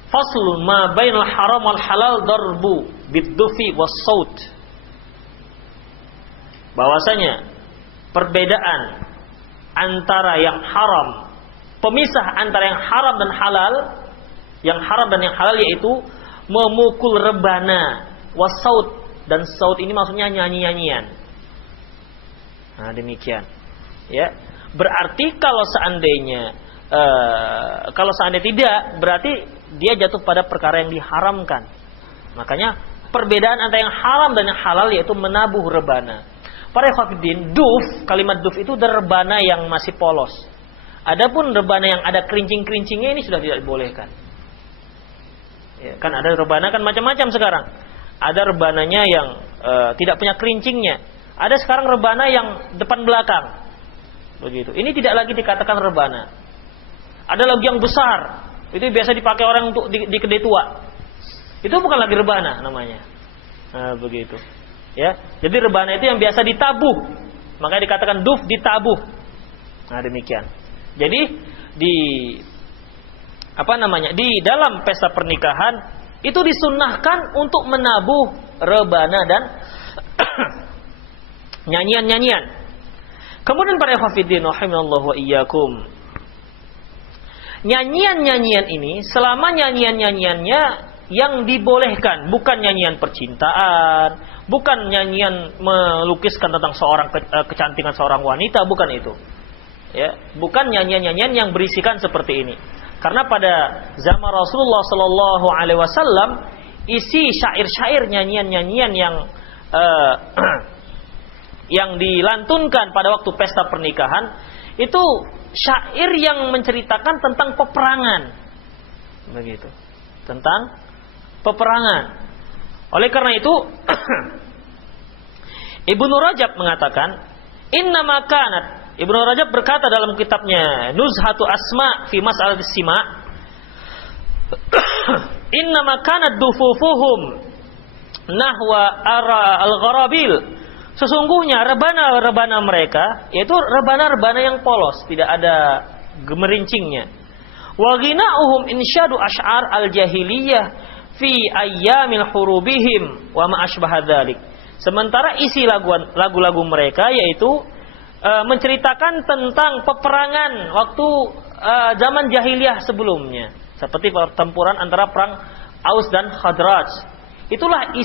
faslun ma bainal haram wal halal darbu bid-dufi was-saut, bahwasanya perbedaan antara yang haram, pemisah antara yang haram dan halal, yang haram dan yang halal yaitu memukul rebana, was-saut, dan saut ini maksudnya nyanyi-nyanyian. Nah, demikian. Ya, berarti kalau seandainya tidak, berarti dia jatuh pada perkara yang diharamkan. Makanya perbedaan antara yang haram dan yang halal yaitu menabuh rebana. Para ikhwatiddin, kalimat duf itu rebana yang masih polos. Adapun rebana yang ada kerincing-kerincingnya ini sudah tidak dibolehkan. Ya, kan ada rebana kan macam-macam sekarang. Ada rebananya yang tidak punya kerincingnya. Ada sekarang rebana yang depan belakang. Begitu. Ini tidak lagi dikatakan rebana. Ada lagi yang besar. Itu biasa dipakai orang untuk di kedai tua. Itu bukan lagi rebana namanya. Nah, begitu. Ya. Jadi rebana itu yang biasa ditabuh. Makanya dikatakan duf ditabuh. Nah, demikian. Jadi di dalam pesta pernikahan itu disunnahkan untuk menabuh rebana dan nyanyian-nyanyian. Kemudian para hafidin rahimallahu wa iyyakum, nyanyian-nyanyian ini selama nyanyian-nyanyiannya yang dibolehkan, bukan nyanyian percintaan, bukan nyanyian melukiskan tentang kecantikan seorang wanita, bukan itu. Ya, bukan nyanyian-nyanyian yang berisikan seperti ini. Karena pada zaman Rasulullah Sallallahu Alaihi Wasallam isi syair-syair, nyanyian-nyanyian yang dilantunkan pada waktu pesta pernikahan itu syair yang menceritakan tentang peperangan, begitu, tentang peperangan. Oleh karena itu Ibnu Rajab mengatakan, innama kanat, Ibnu Rajab berkata dalam kitabnya Nuzhatu Asma fi Mas'alatis Sima, innama kanat dufufuhum nahwa ara al-gharabil, sesungguhnya rebana-rebana mereka yaitu rebana-rebana yang polos, tidak ada gemerincingnya. Wa ghina'uhum insyadu asy'ar al-jahiliyah fi ayyamil hurubihim wa ma asbaha dzalik. Sementara isi lagu-lagu mereka yaitu menceritakan tentang peperangan waktu zaman jahiliyah sebelumnya, seperti pertempuran antara perang Aus dan Khazraj. Itulah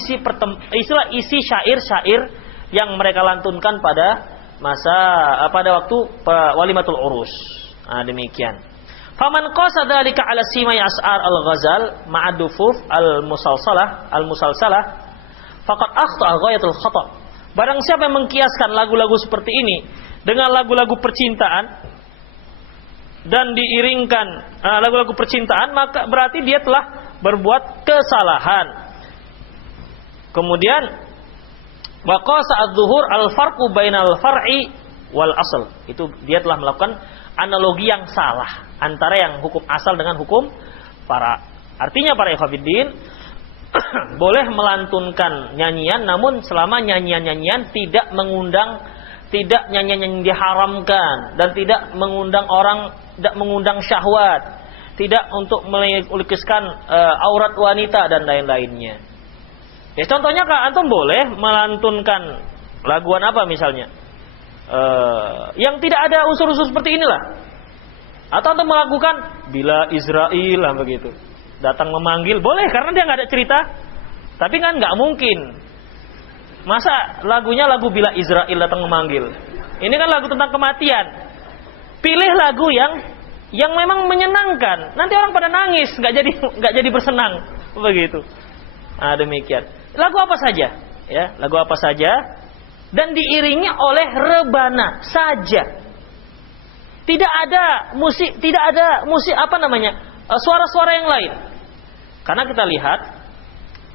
isi syair-syair yang mereka lantunkan pada waktu walimatul urus. Nah, demikian. Faman qasada dzalika ala simai as'ar al-ghazal ma'a dufuf al-musalsalah faqad akhta'a ghayatul khata'. Barang siapa yang mengkiaskan lagu-lagu seperti ini dengan lagu-lagu percintaan dan diiringkan lagu-lagu percintaan, maka berarti dia telah berbuat kesalahan. Kemudian waqasa adz-zuhur al-farqu bainal far'i wal asl. Itu dia telah melakukan analogi yang salah antara yang hukum asal dengan hukum fara'. Artinya para ikhwatiddin, boleh melantunkan nyanyian, namun selama nyanyian-nyanyian tidak nyanyian yang diharamkan dan tidak mengundang syahwat, tidak untuk melukiskan aurat wanita dan lain-lainnya. Ya, contohnya antum boleh melantunkan laguan apa misalnya, yang tidak ada unsur-unsur seperti inilah, atau antum melakukan bila Israel lah begitu, datang memanggil, boleh karena dia nggak ada cerita. Tapi kan nggak mungkin masa lagunya lagu bila Israel datang memanggil. Ini kan lagu tentang kematian. Pilih lagu yang memang menyenangkan. Nanti orang pada nangis, nggak jadi bersenang begitu. Nah, demikian. Lagu apa saja, ya, lagu apa saja, dan diiringi oleh rebana saja. Tidak ada musik suara-suara yang lain. Karena kita lihat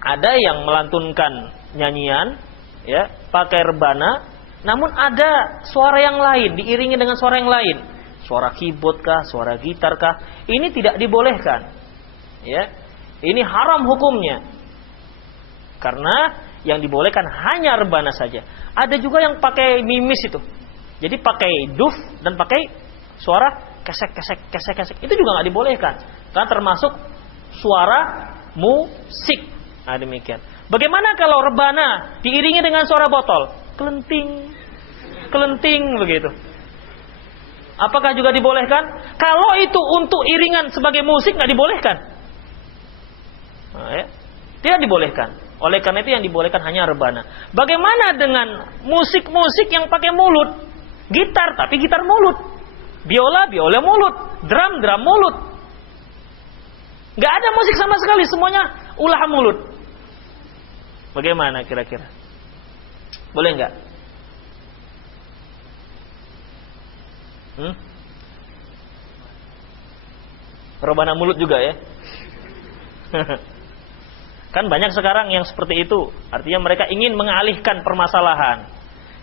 ada yang melantunkan nyanyian, ya, pakai rebana, namun ada suara yang lain, diiringi dengan suara yang lain. Suara keyboard kah, suara gitar kah, ini tidak dibolehkan. Ya. Ini haram hukumnya. Karena yang dibolehkan hanya rebana saja. Ada juga yang pakai mimis itu. Jadi pakai duf dan pakai suara kesek. Itu juga nggak dibolehkan. Karena termasuk suara musik. Nah, demikian. Bagaimana kalau rebana diiringi dengan suara botol? Kelenting begitu. Apakah juga dibolehkan? Kalau itu untuk iringan sebagai musik nggak dibolehkan. Nah, ya. Tidak dibolehkan. Oleh karena itu yang dibolehkan hanya rebana. Bagaimana dengan musik-musik yang pakai mulut? Gitar, tapi gitar mulut. Biola mulut. Drum mulut. Nggak ada musik sama sekali, semuanya ulah mulut. Bagaimana kira-kira? Boleh nggak? Rebana mulut juga ya. Kan banyak sekarang yang seperti itu. Artinya mereka ingin mengalihkan permasalahan.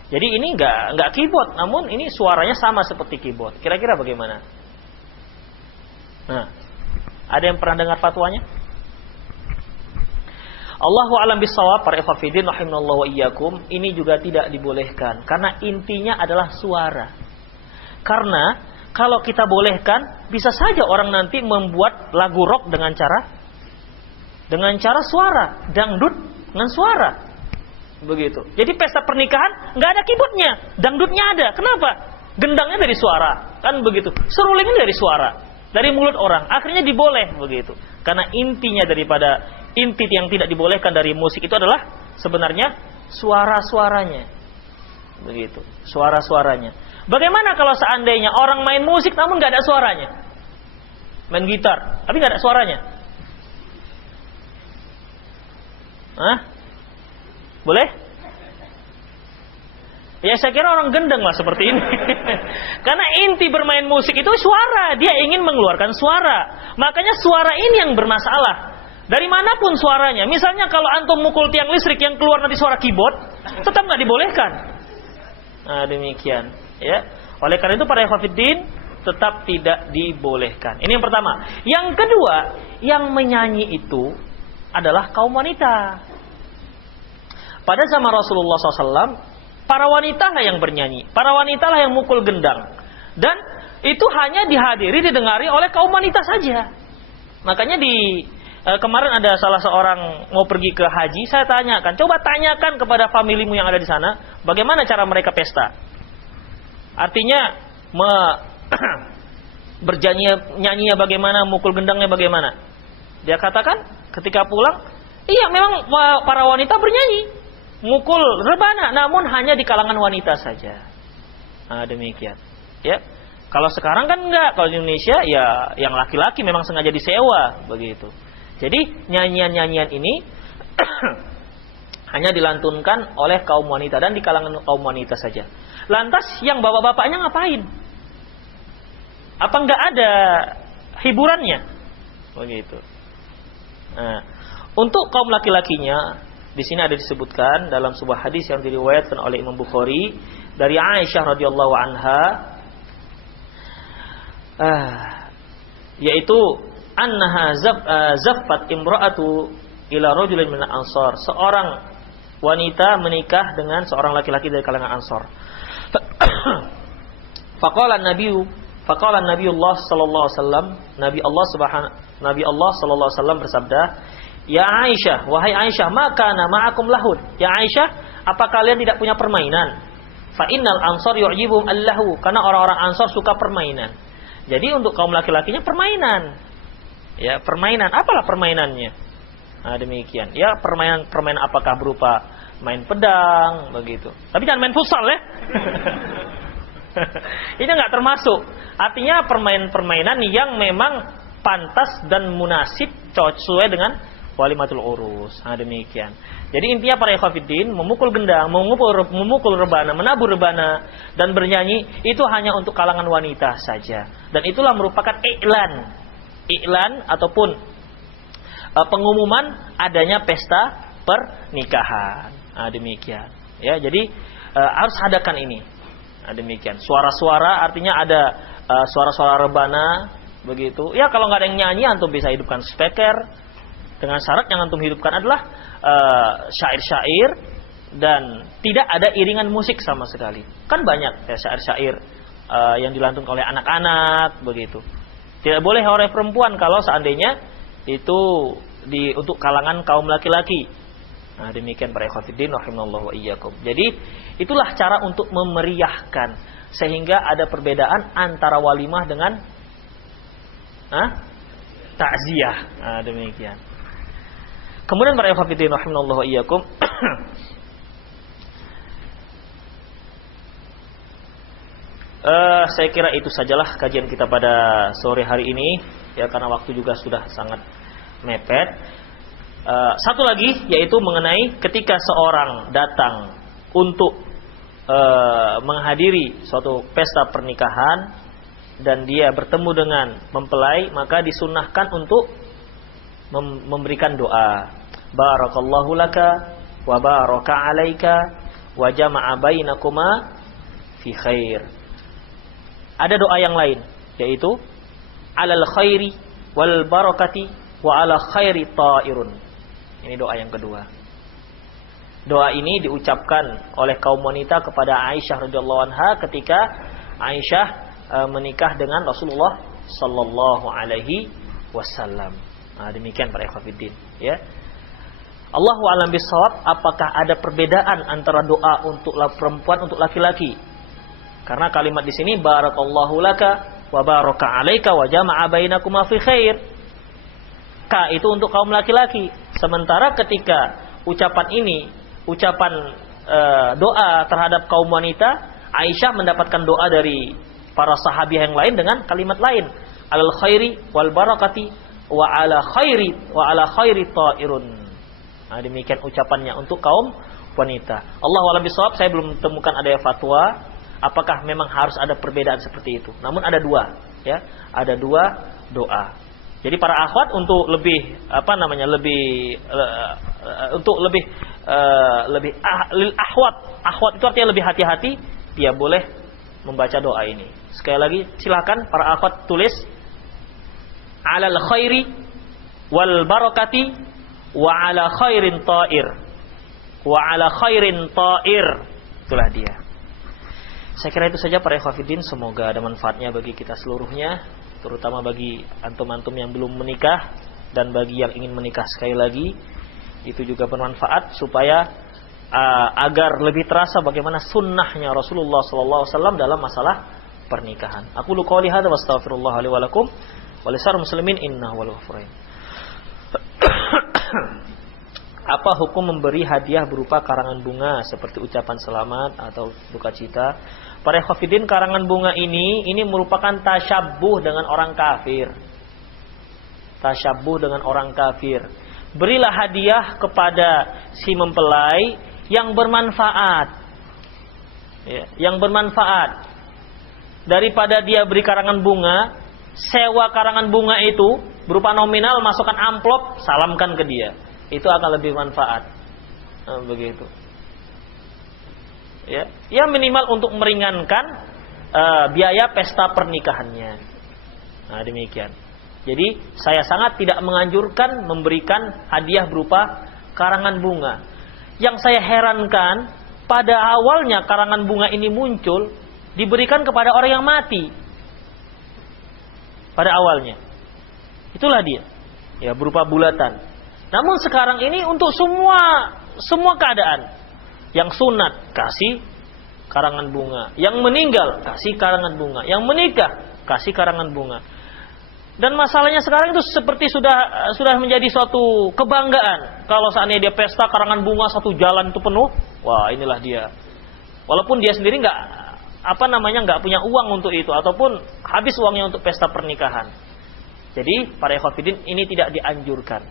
Jadi ini nggak keyboard, namun ini suaranya sama seperti keyboard. Kira-kira bagaimana? Nah, ada yang pernah dengar fatwanya? Allahu a'lam bissawab, para ikhwafidin rahimallahu wa iyyakum, ini juga tidak dibolehkan karena intinya adalah suara. Karena kalau kita bolehkan, bisa saja orang nanti membuat lagu rock dengan cara suara, dangdut dengan suara. Begitu. Jadi pesta pernikahan nggak ada keyboardnya, dangdutnya ada. Kenapa? Gendangnya dari suara, kan begitu. Serulingnya dari suara, dari mulut orang. Akhirnya diboleh begitu. Karena intinya daripada inti yang tidak dibolehkan dari musik itu adalah sebenarnya suara-suaranya. Begitu, suara-suaranya. Bagaimana kalau seandainya orang main musik namun nggak ada suaranya? Main gitar, tapi nggak ada suaranya. Hah? Boleh? Ya saya kira orang gendeng lah seperti ini. Karena inti bermain musik itu suara. Dia ingin mengeluarkan suara. Makanya suara ini yang bermasalah. Dari manapun suaranya. Misalnya kalau antum mukul tiang listrik yang keluar nanti suara keyboard, tetap nggak dibolehkan. Nah demikian. Ya. Oleh karena itu para ikhwatiddin tetap tidak dibolehkan. Ini yang pertama. Yang kedua, yang menyanyi itu adalah kaum wanita. Pada zaman Rasulullah SAW, para wanita lah yang bernyanyi, para wanita lah yang mukul gendang, dan itu hanya dihadiri, didengari oleh kaum wanita saja. Makanya kemarin ada salah seorang mau pergi ke haji, saya tanyakan, coba tanyakan kepada familimu yang ada di sana, bagaimana cara mereka pesta. Artinya nyanyinya bagaimana, mukul gendangnya bagaimana. Dia katakan ketika pulang, iya memang para wanita bernyanyi, mukul rebana, namun hanya di kalangan wanita saja. Nah, demikian. Ya. Kalau sekarang kan enggak, kalau di Indonesia ya yang laki-laki memang sengaja disewa begitu. Jadi nyanyian-nyanyian ini hanya dilantunkan oleh kaum wanita dan di kalangan kaum wanita saja. Lantas yang bapak-bapaknya ngapain? Apa enggak ada hiburannya? Begitu. Nah, untuk kaum laki-lakinya di sini ada disebutkan dalam sebuah hadis yang diriwayatkan oleh Imam Bukhari dari Aisyah radhiyallahu anha, yaitu annaha zaffat imra'atu ila rajulin min al-ansar. Seorang wanita menikah dengan seorang laki-laki dari kalangan Ansar. Faqala Nabiullah sallallahu alaihi wasallam, Nabi Allah sallallahu alaihi wasallam bersabda, "Ya Aisyah, wahai Aisyah, maka ma'akum lahud." Ya Aisyah, apa kalian tidak punya permainan? Fa innal ansar yu'jibuhum allahu, karena orang-orang Ansar suka permainan. Jadi untuk kaum laki-lakinya permainan. Ya, permainan. Apalah permainannya? Nah, demikian. Ya, permainan apakah berupa main pedang begitu. Tapi jangan main futsal ya. Ini enggak termasuk. Artinya permainan yang memang pantas dan munasib sesuai dengan walimatul urus. Nah, demikian. Jadi intinya para ikhwatiddin memukul gendang, memukul rebana, menabur rebana dan bernyanyi itu hanya untuk kalangan wanita saja. Dan itulah merupakan iklan ataupun pengumuman adanya pesta pernikahan. Nah, demikian. Ya, jadi harus adakan ini. Nah, demikian. Suara-suara artinya ada suara-suara rebana begitu. Ya kalau nggak ada yang nyanyi antum bisa hidupkan speaker. Dengan syarat yang antum hidupkan adalah syair-syair dan tidak ada iringan musik sama sekali. Kan banyak ya syair-syair yang dilantunkan oleh anak-anak begitu. Tidak boleh oleh perempuan kalau seandainya itu untuk kalangan kaum laki-laki. Nah, demikian para ikhwatiddin rahimallahu wa iyyakum. Jadi itulah cara untuk memeriahkan sehingga ada perbedaan antara walimah dengan takziah. Nah, demikian. Kemudian para ikhwatiddin rahimallahu wa iyyakum, saya kira itu sajalah kajian kita pada sore hari ini ya, karena waktu juga sudah sangat mepet. Satu lagi yaitu mengenai ketika seorang datang untuk menghadiri suatu pesta pernikahan dan dia bertemu dengan mempelai, maka disunnahkan untuk memberikan doa. Barakallahu laka wa baraka alaika wa jama'a bainakuma fi khair. Ada doa yang lain yaitu alal khairi wal barakati wa ala khairi ta'irun. Ini doa yang kedua. Doa ini diucapkan oleh kaum wanita kepada Aisyah radhiyallahu anha ketika Aisyah menikah dengan Rasulullah sallallahu alaihi wasallam. Nah, demikian para ikhwatiddin ya. Allahu a'lam bishawab, apakah ada perbedaan antara doa untuk perempuan untuk laki-laki? Karena kalimat di sini barakallahu laka wa baraka alaika wa jama'a bainakuma fi khair. Ka itu untuk kaum laki-laki. Sementara ketika ucapan ini, ucapan doa terhadap kaum wanita, Aisyah mendapatkan doa dari para sahabiah yang lain dengan kalimat lain. Alal khairi wal barakati wa ala khairi ta'irun. Nah, demikian ucapannya untuk kaum wanita. Allahu a'lam bishawab, saya belum temukan ada fatwa apakah memang harus ada perbedaan seperti itu. Namun ada dua, ya. Ada dua doa. Jadi para akhwat untuk lebih lil akhwat itu artinya lebih hati-hati, dia boleh membaca doa ini. Sekali lagi silakan para akhwat tulis alal khairi wal barakati wa ala khairin ta'ir. Wa ala khairin ta'ir. Itulah dia. Saya kira itu saja para ikhwatiddin, semoga ada manfaatnya bagi kita seluruhnya, terutama bagi antum-antum yang belum menikah dan bagi yang ingin menikah sekali lagi. Itu juga bermanfaat supaya agar lebih terasa bagaimana sunnahnya Rasulullah sallallahu alaihi wasallam dalam masalah pernikahan. Aku lu qouli hadza wastaghfirullah li wa lakum wa lisal muslimin innahu wal ghafur rahim. Apa hukum memberi hadiah berupa karangan bunga seperti ucapan selamat atau duka cita? Para ikhwatiddin, karangan bunga ini merupakan tasyabbuh dengan orang kafir. Tasyabbuh dengan orang kafir. Berilah hadiah kepada si mempelai yang bermanfaat. Ya, yang bermanfaat. Daripada dia beri karangan bunga, sewa karangan bunga itu berupa nominal, masukkan amplop, salamkan ke dia. Itu akan lebih manfaat. Nah, begitu. Ya minimal untuk meringankan biaya pesta pernikahannya. Nah, demikian. Jadi saya sangat tidak menganjurkan memberikan hadiah berupa karangan bunga. Yang saya herankan, pada awalnya karangan bunga ini muncul diberikan kepada orang yang mati. Pada awalnya. Itulah dia. Ya, berupa bulatan. Namun sekarang ini untuk semua keadaan. Yang sunat kasih karangan bunga, yang meninggal kasih karangan bunga, yang menikah kasih karangan bunga. Dan masalahnya sekarang itu seperti sudah menjadi suatu kebanggaan. Kalau seandainya dia pesta karangan bunga satu jalan itu penuh, wah inilah dia. Walaupun dia sendiri nggak punya uang untuk itu ataupun habis uangnya untuk pesta pernikahan. Jadi para ikhwatiddin, ini tidak dianjurkan.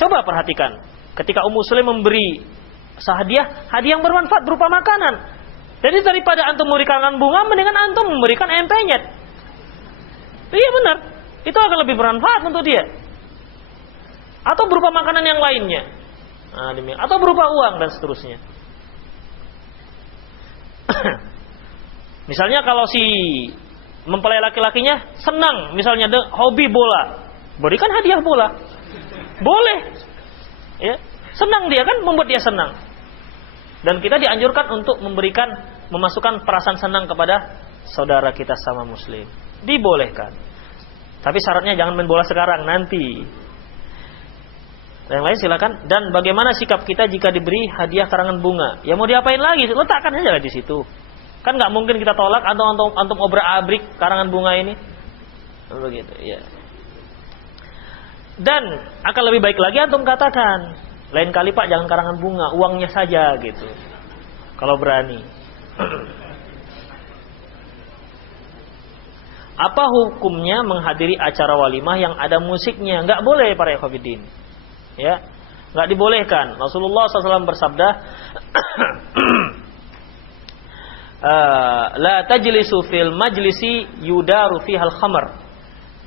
Coba perhatikan, ketika Muslim memberi hadiah yang bermanfaat berupa makanan. Jadi daripada antum memberi karangan bunga, mendingan antum memberikan empenyet. Iya benar, itu akan lebih bermanfaat untuk dia. Atau berupa makanan yang lainnya. Nah, atau berupa uang dan seterusnya. Misalnya kalau si mempelai laki-lakinya senang, misalnya hobi bola, berikan hadiah bola. Boleh. Ya, senang dia kan, membuat dia senang. Dan kita dianjurkan untuk memasukkan perasaan senang kepada saudara kita sama muslim. Dibolehkan. Tapi syaratnya jangan main bola sekarang, nanti. Yang lain silakan. Dan bagaimana sikap kita jika diberi hadiah karangan bunga? Ya mau diapain lagi? Letakkan aja di situ. Kan nggak mungkin kita tolak atau antum obrak-abrik karangan bunga ini. Begitu, ya. Dan akan lebih baik lagi antum katakan, lain kali Pak jangan karangan bunga, uangnya saja gitu. Kalau berani. Apa hukumnya menghadiri acara walimah yang ada musiknya? Nggak boleh para ikhwatiddin. Ya, nggak dibolehkan. Rasulullah SAW bersabda, la tajlisu fil majlisi yudaru fihal khamar.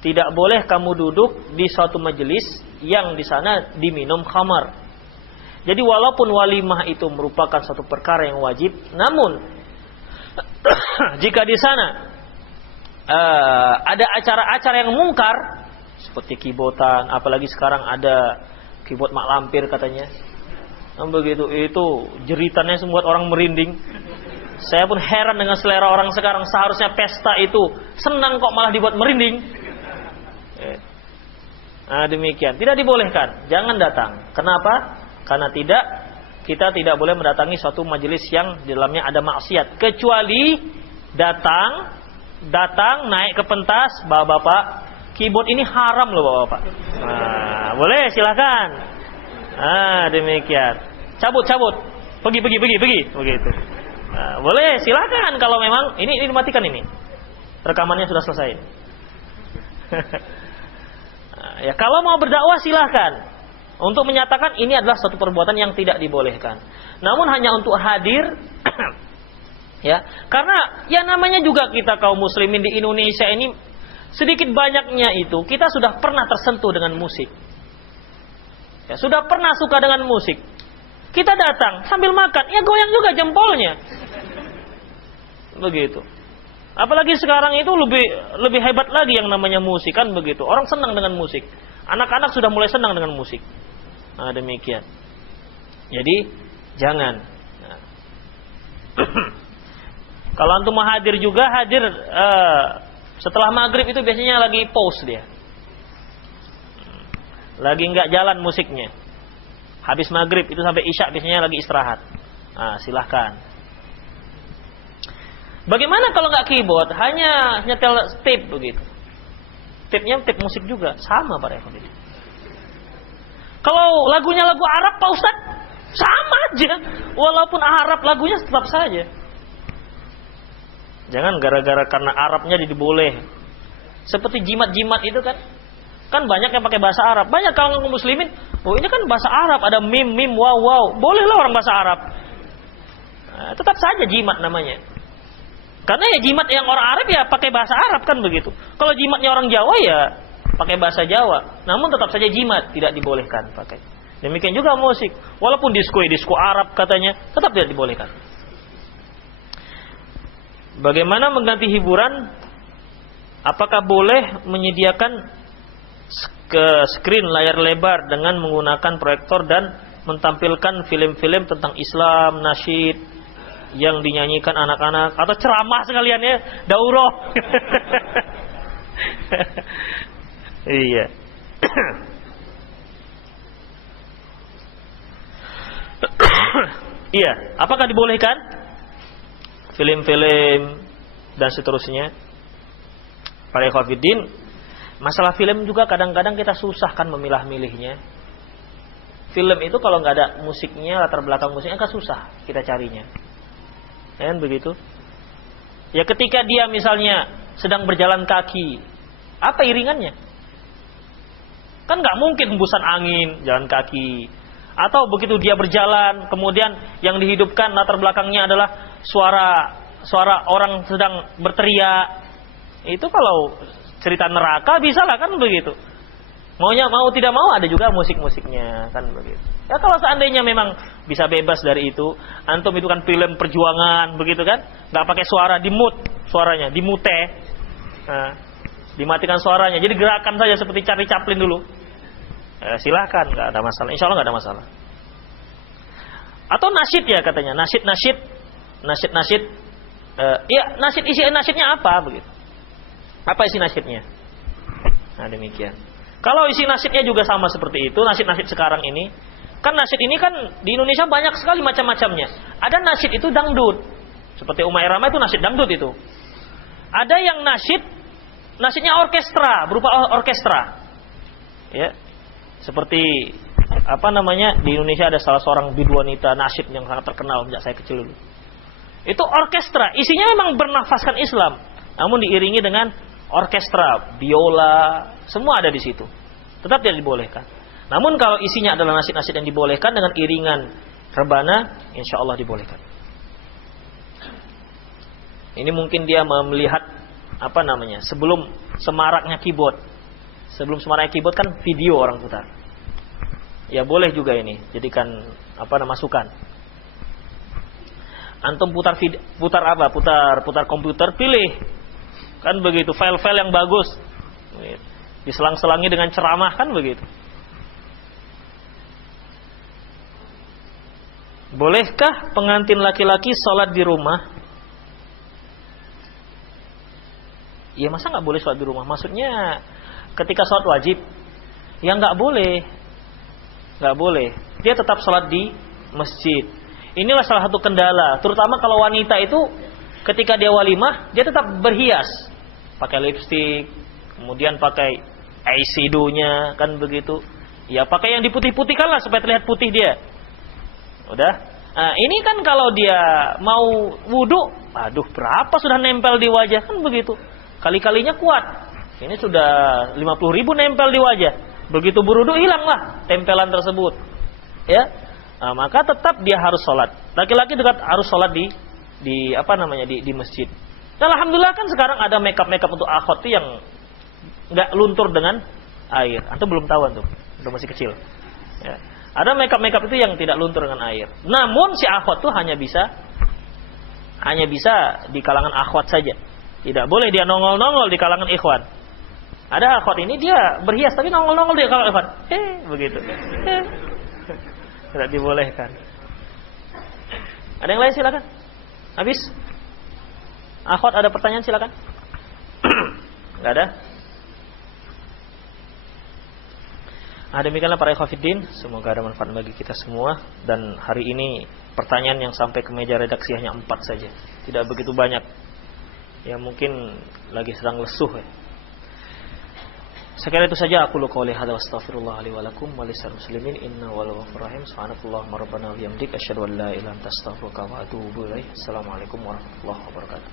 Tidak boleh kamu duduk di suatu majelis yang di sana diminum khamar. Jadi walaupun walimah itu merupakan suatu perkara yang wajib, namun jika di sana ada acara-acara yang mungkar seperti kibotan, apalagi sekarang ada kibot mak lampir katanya. Begitu, itu jeritannya membuat orang merinding. Saya pun heran dengan selera orang sekarang. Seharusnya pesta itu senang kok malah dibuat merinding. Nah, demikian. Tidak dibolehkan. Jangan datang. Kenapa? Karena kita tidak boleh mendatangi suatu majelis yang di dalamnya ada maksiat. Kecuali datang naik ke pentas, bapak-bapak, keyboard ini haram loh bapak-bapak. Nah, boleh silakan. Nah, demikian. Cabut. Pergi. Begitu. Nah, boleh silakan kalau memang ini dimatikan ini. Rekamannya sudah selesai. Nah, ya kalau mau berdakwah silakan. Untuk menyatakan ini adalah suatu perbuatan yang tidak dibolehkan. Namun hanya untuk hadir ya, karena ya namanya juga kita kaum muslimin di Indonesia ini sedikit banyaknya itu kita sudah pernah tersentuh dengan musik. Ya, sudah pernah suka dengan musik. Kita datang sambil makan, ya goyang juga jempolnya. Begitu. Apalagi sekarang itu lebih hebat lagi yang namanya musik kan begitu. Orang senang dengan musik. Anak-anak sudah mulai senang dengan musik. Nah, demikian. Jadi jangan. Nah. Kalau antum mau hadir juga setelah maghrib itu biasanya lagi pause dia. Lagi nggak jalan musiknya. Habis maghrib itu sampai isya biasanya lagi istirahat. Nah, silahkan. Bagaimana kalau nggak keyboard, hanya nyetel tape begitu? Tape-nya tape musik juga, sama para ikhwan. Kalau lagunya lagu Arab Pak Ustaz, sama aja. Walaupun Arab lagunya tetap saja. Jangan gara-gara karena Arabnya jadi boleh. Seperti jimat-jimat itu kan. Kan banyak yang pakai bahasa Arab. Banyak kaum muslimin, oh ini kan bahasa Arab, ada mim, wow. Bolehlah orang bahasa Arab. Nah, tetap saja jimat namanya. Karena ya jimat yang orang Arab ya pakai bahasa Arab kan begitu. Kalau jimatnya orang Jawa ya pakai bahasa Jawa. Namun tetap saja jimat tidak dibolehkan pakai. Demikian juga musik. Walaupun disco Arab katanya, tetap tidak dibolehkan. Bagaimana mengganti hiburan? Apakah boleh menyediakan screen layar lebar dengan menggunakan proyektor dan mentampilkan film-film tentang Islam, nasyid yang dinyanyikan anak-anak atau ceramah sekalian ya, daurah. Iya. Iya, apakah dibolehkan film-film dan seterusnya? Para ikhwatiddin, masalah film juga kadang-kadang kita susah kan memilah-milihnya. Film itu kalau nggak ada musiknya, latar belakang musiknya kan susah kita carinya. Kan begitu? Ya ketika dia misalnya sedang berjalan kaki, apa iringannya? Kan nggak mungkin hembusan angin, jalan kaki. Atau begitu dia berjalan, kemudian yang dihidupkan latar belakangnya adalah suara orang sedang berteriak. Itu kalau cerita neraka bisa lah kan begitu. Mau tidak mau ada juga musik-musiknya kan begitu. Ya kalau seandainya memang bisa bebas dari itu, antum itu kan film perjuangan begitu kan, nggak pakai suara, di-mute suaranya, di-mute. Nah, dimatikan suaranya. Jadi gerakan saja seperti Charlie Chaplin dulu. Silahkan, nggak ada masalah. Insya Allah nggak ada masalah. Atau nasyid ya katanya, nasyid. Ya nasyid, isi nasyidnya apa begitu? Apa isi nasyidnya? Nah demikian. Kalau isi nasyidnya juga sama seperti itu, nasyid sekarang ini, kan nasyid ini kan di Indonesia banyak sekali macam-macamnya. Ada nasyid itu dangdut, seperti Umay Rama itu nasyid dangdut itu. Ada yang nasyidnya orkestra, berupa orkestra. Ya, seperti apa namanya di Indonesia ada salah seorang biduanita nasyid yang sangat terkenal sejak saya kecil dulu. Itu orkestra, isinya memang bernafaskan Islam, namun diiringi dengan orkestra, biola, semua ada di situ. Tetap tidak dibolehkan. Namun kalau isinya adalah nasyid-nasyid yang dibolehkan dengan iringan rebana, insya Allah dibolehkan. Ini mungkin dia melihat apa namanya sebelum semaraknya keyboard. Sebelum semaraknya keyboard kan video orang putar. Ya boleh juga ini, jadikan apa nama masukan. Antum putar apa? Putar komputer, pilih. Kan begitu, file-file yang bagus. Diselang-selangi dengan ceramah kan begitu. Bolehkah pengantin laki-laki sholat di rumah? Ya masa nggak boleh sholat di rumah? Maksudnya ketika sholat wajib, ya nggak boleh. Nggak boleh. Dia tetap sholat di masjid. Inilah salah satu kendala, terutama kalau wanita itu ketika dia walimah, dia tetap berhias, pakai lipstik, kemudian pakai eyeshadow-nya, kan begitu. Ya pakai yang diputih-putihkan lah supaya terlihat putih dia. Udah. Nah, ini kan kalau dia mau wudu, aduh berapa sudah nempel di wajah, kan begitu. Kali-kalinya kuat. Ini sudah 50.000 nempel di wajah. Begitu berwudu hilanglah tempelan tersebut. Ya. Nah, maka tetap dia harus sholat. Laki-laki juga harus sholat di apa namanya di masjid. Dan alhamdulillah kan sekarang ada makeup untuk akhwat itu yang nggak luntur dengan air. Antum belum tahu antum, udah masih kecil. Ya. Ada makeup itu yang tidak luntur dengan air. Namun si akhwat itu hanya bisa di kalangan akhwat saja. Tidak boleh dia nongol-nongol di kalangan ikhwan. Ada akhwat ini dia berhias tapi nongol-nongol di kalangan ikhwan. Begitu. Tidak dibolehkan. Ada yang lain silakan. Habis. Akhwat ada pertanyaan silakan. Enggak ada. Demikianlah para ikhwatiddin, semoga ada manfaat bagi kita semua. Dan hari ini pertanyaan yang sampai ke meja redaksi hanya 4 saja. Tidak begitu banyak. Ya mungkin lagi sedang lesuh ya. Sekali itu saja aku qouli hadza wastaghfirullah li wa lakum wa lisal muslimin innahu wal ghafurur rahim. Subhanakallahumma rabbana wa bihamdika asyhadu an la ilaha illa anta astaghfiruka wa atubu ilaik. Assalamualaikum warahmatullahi wabarakatuh.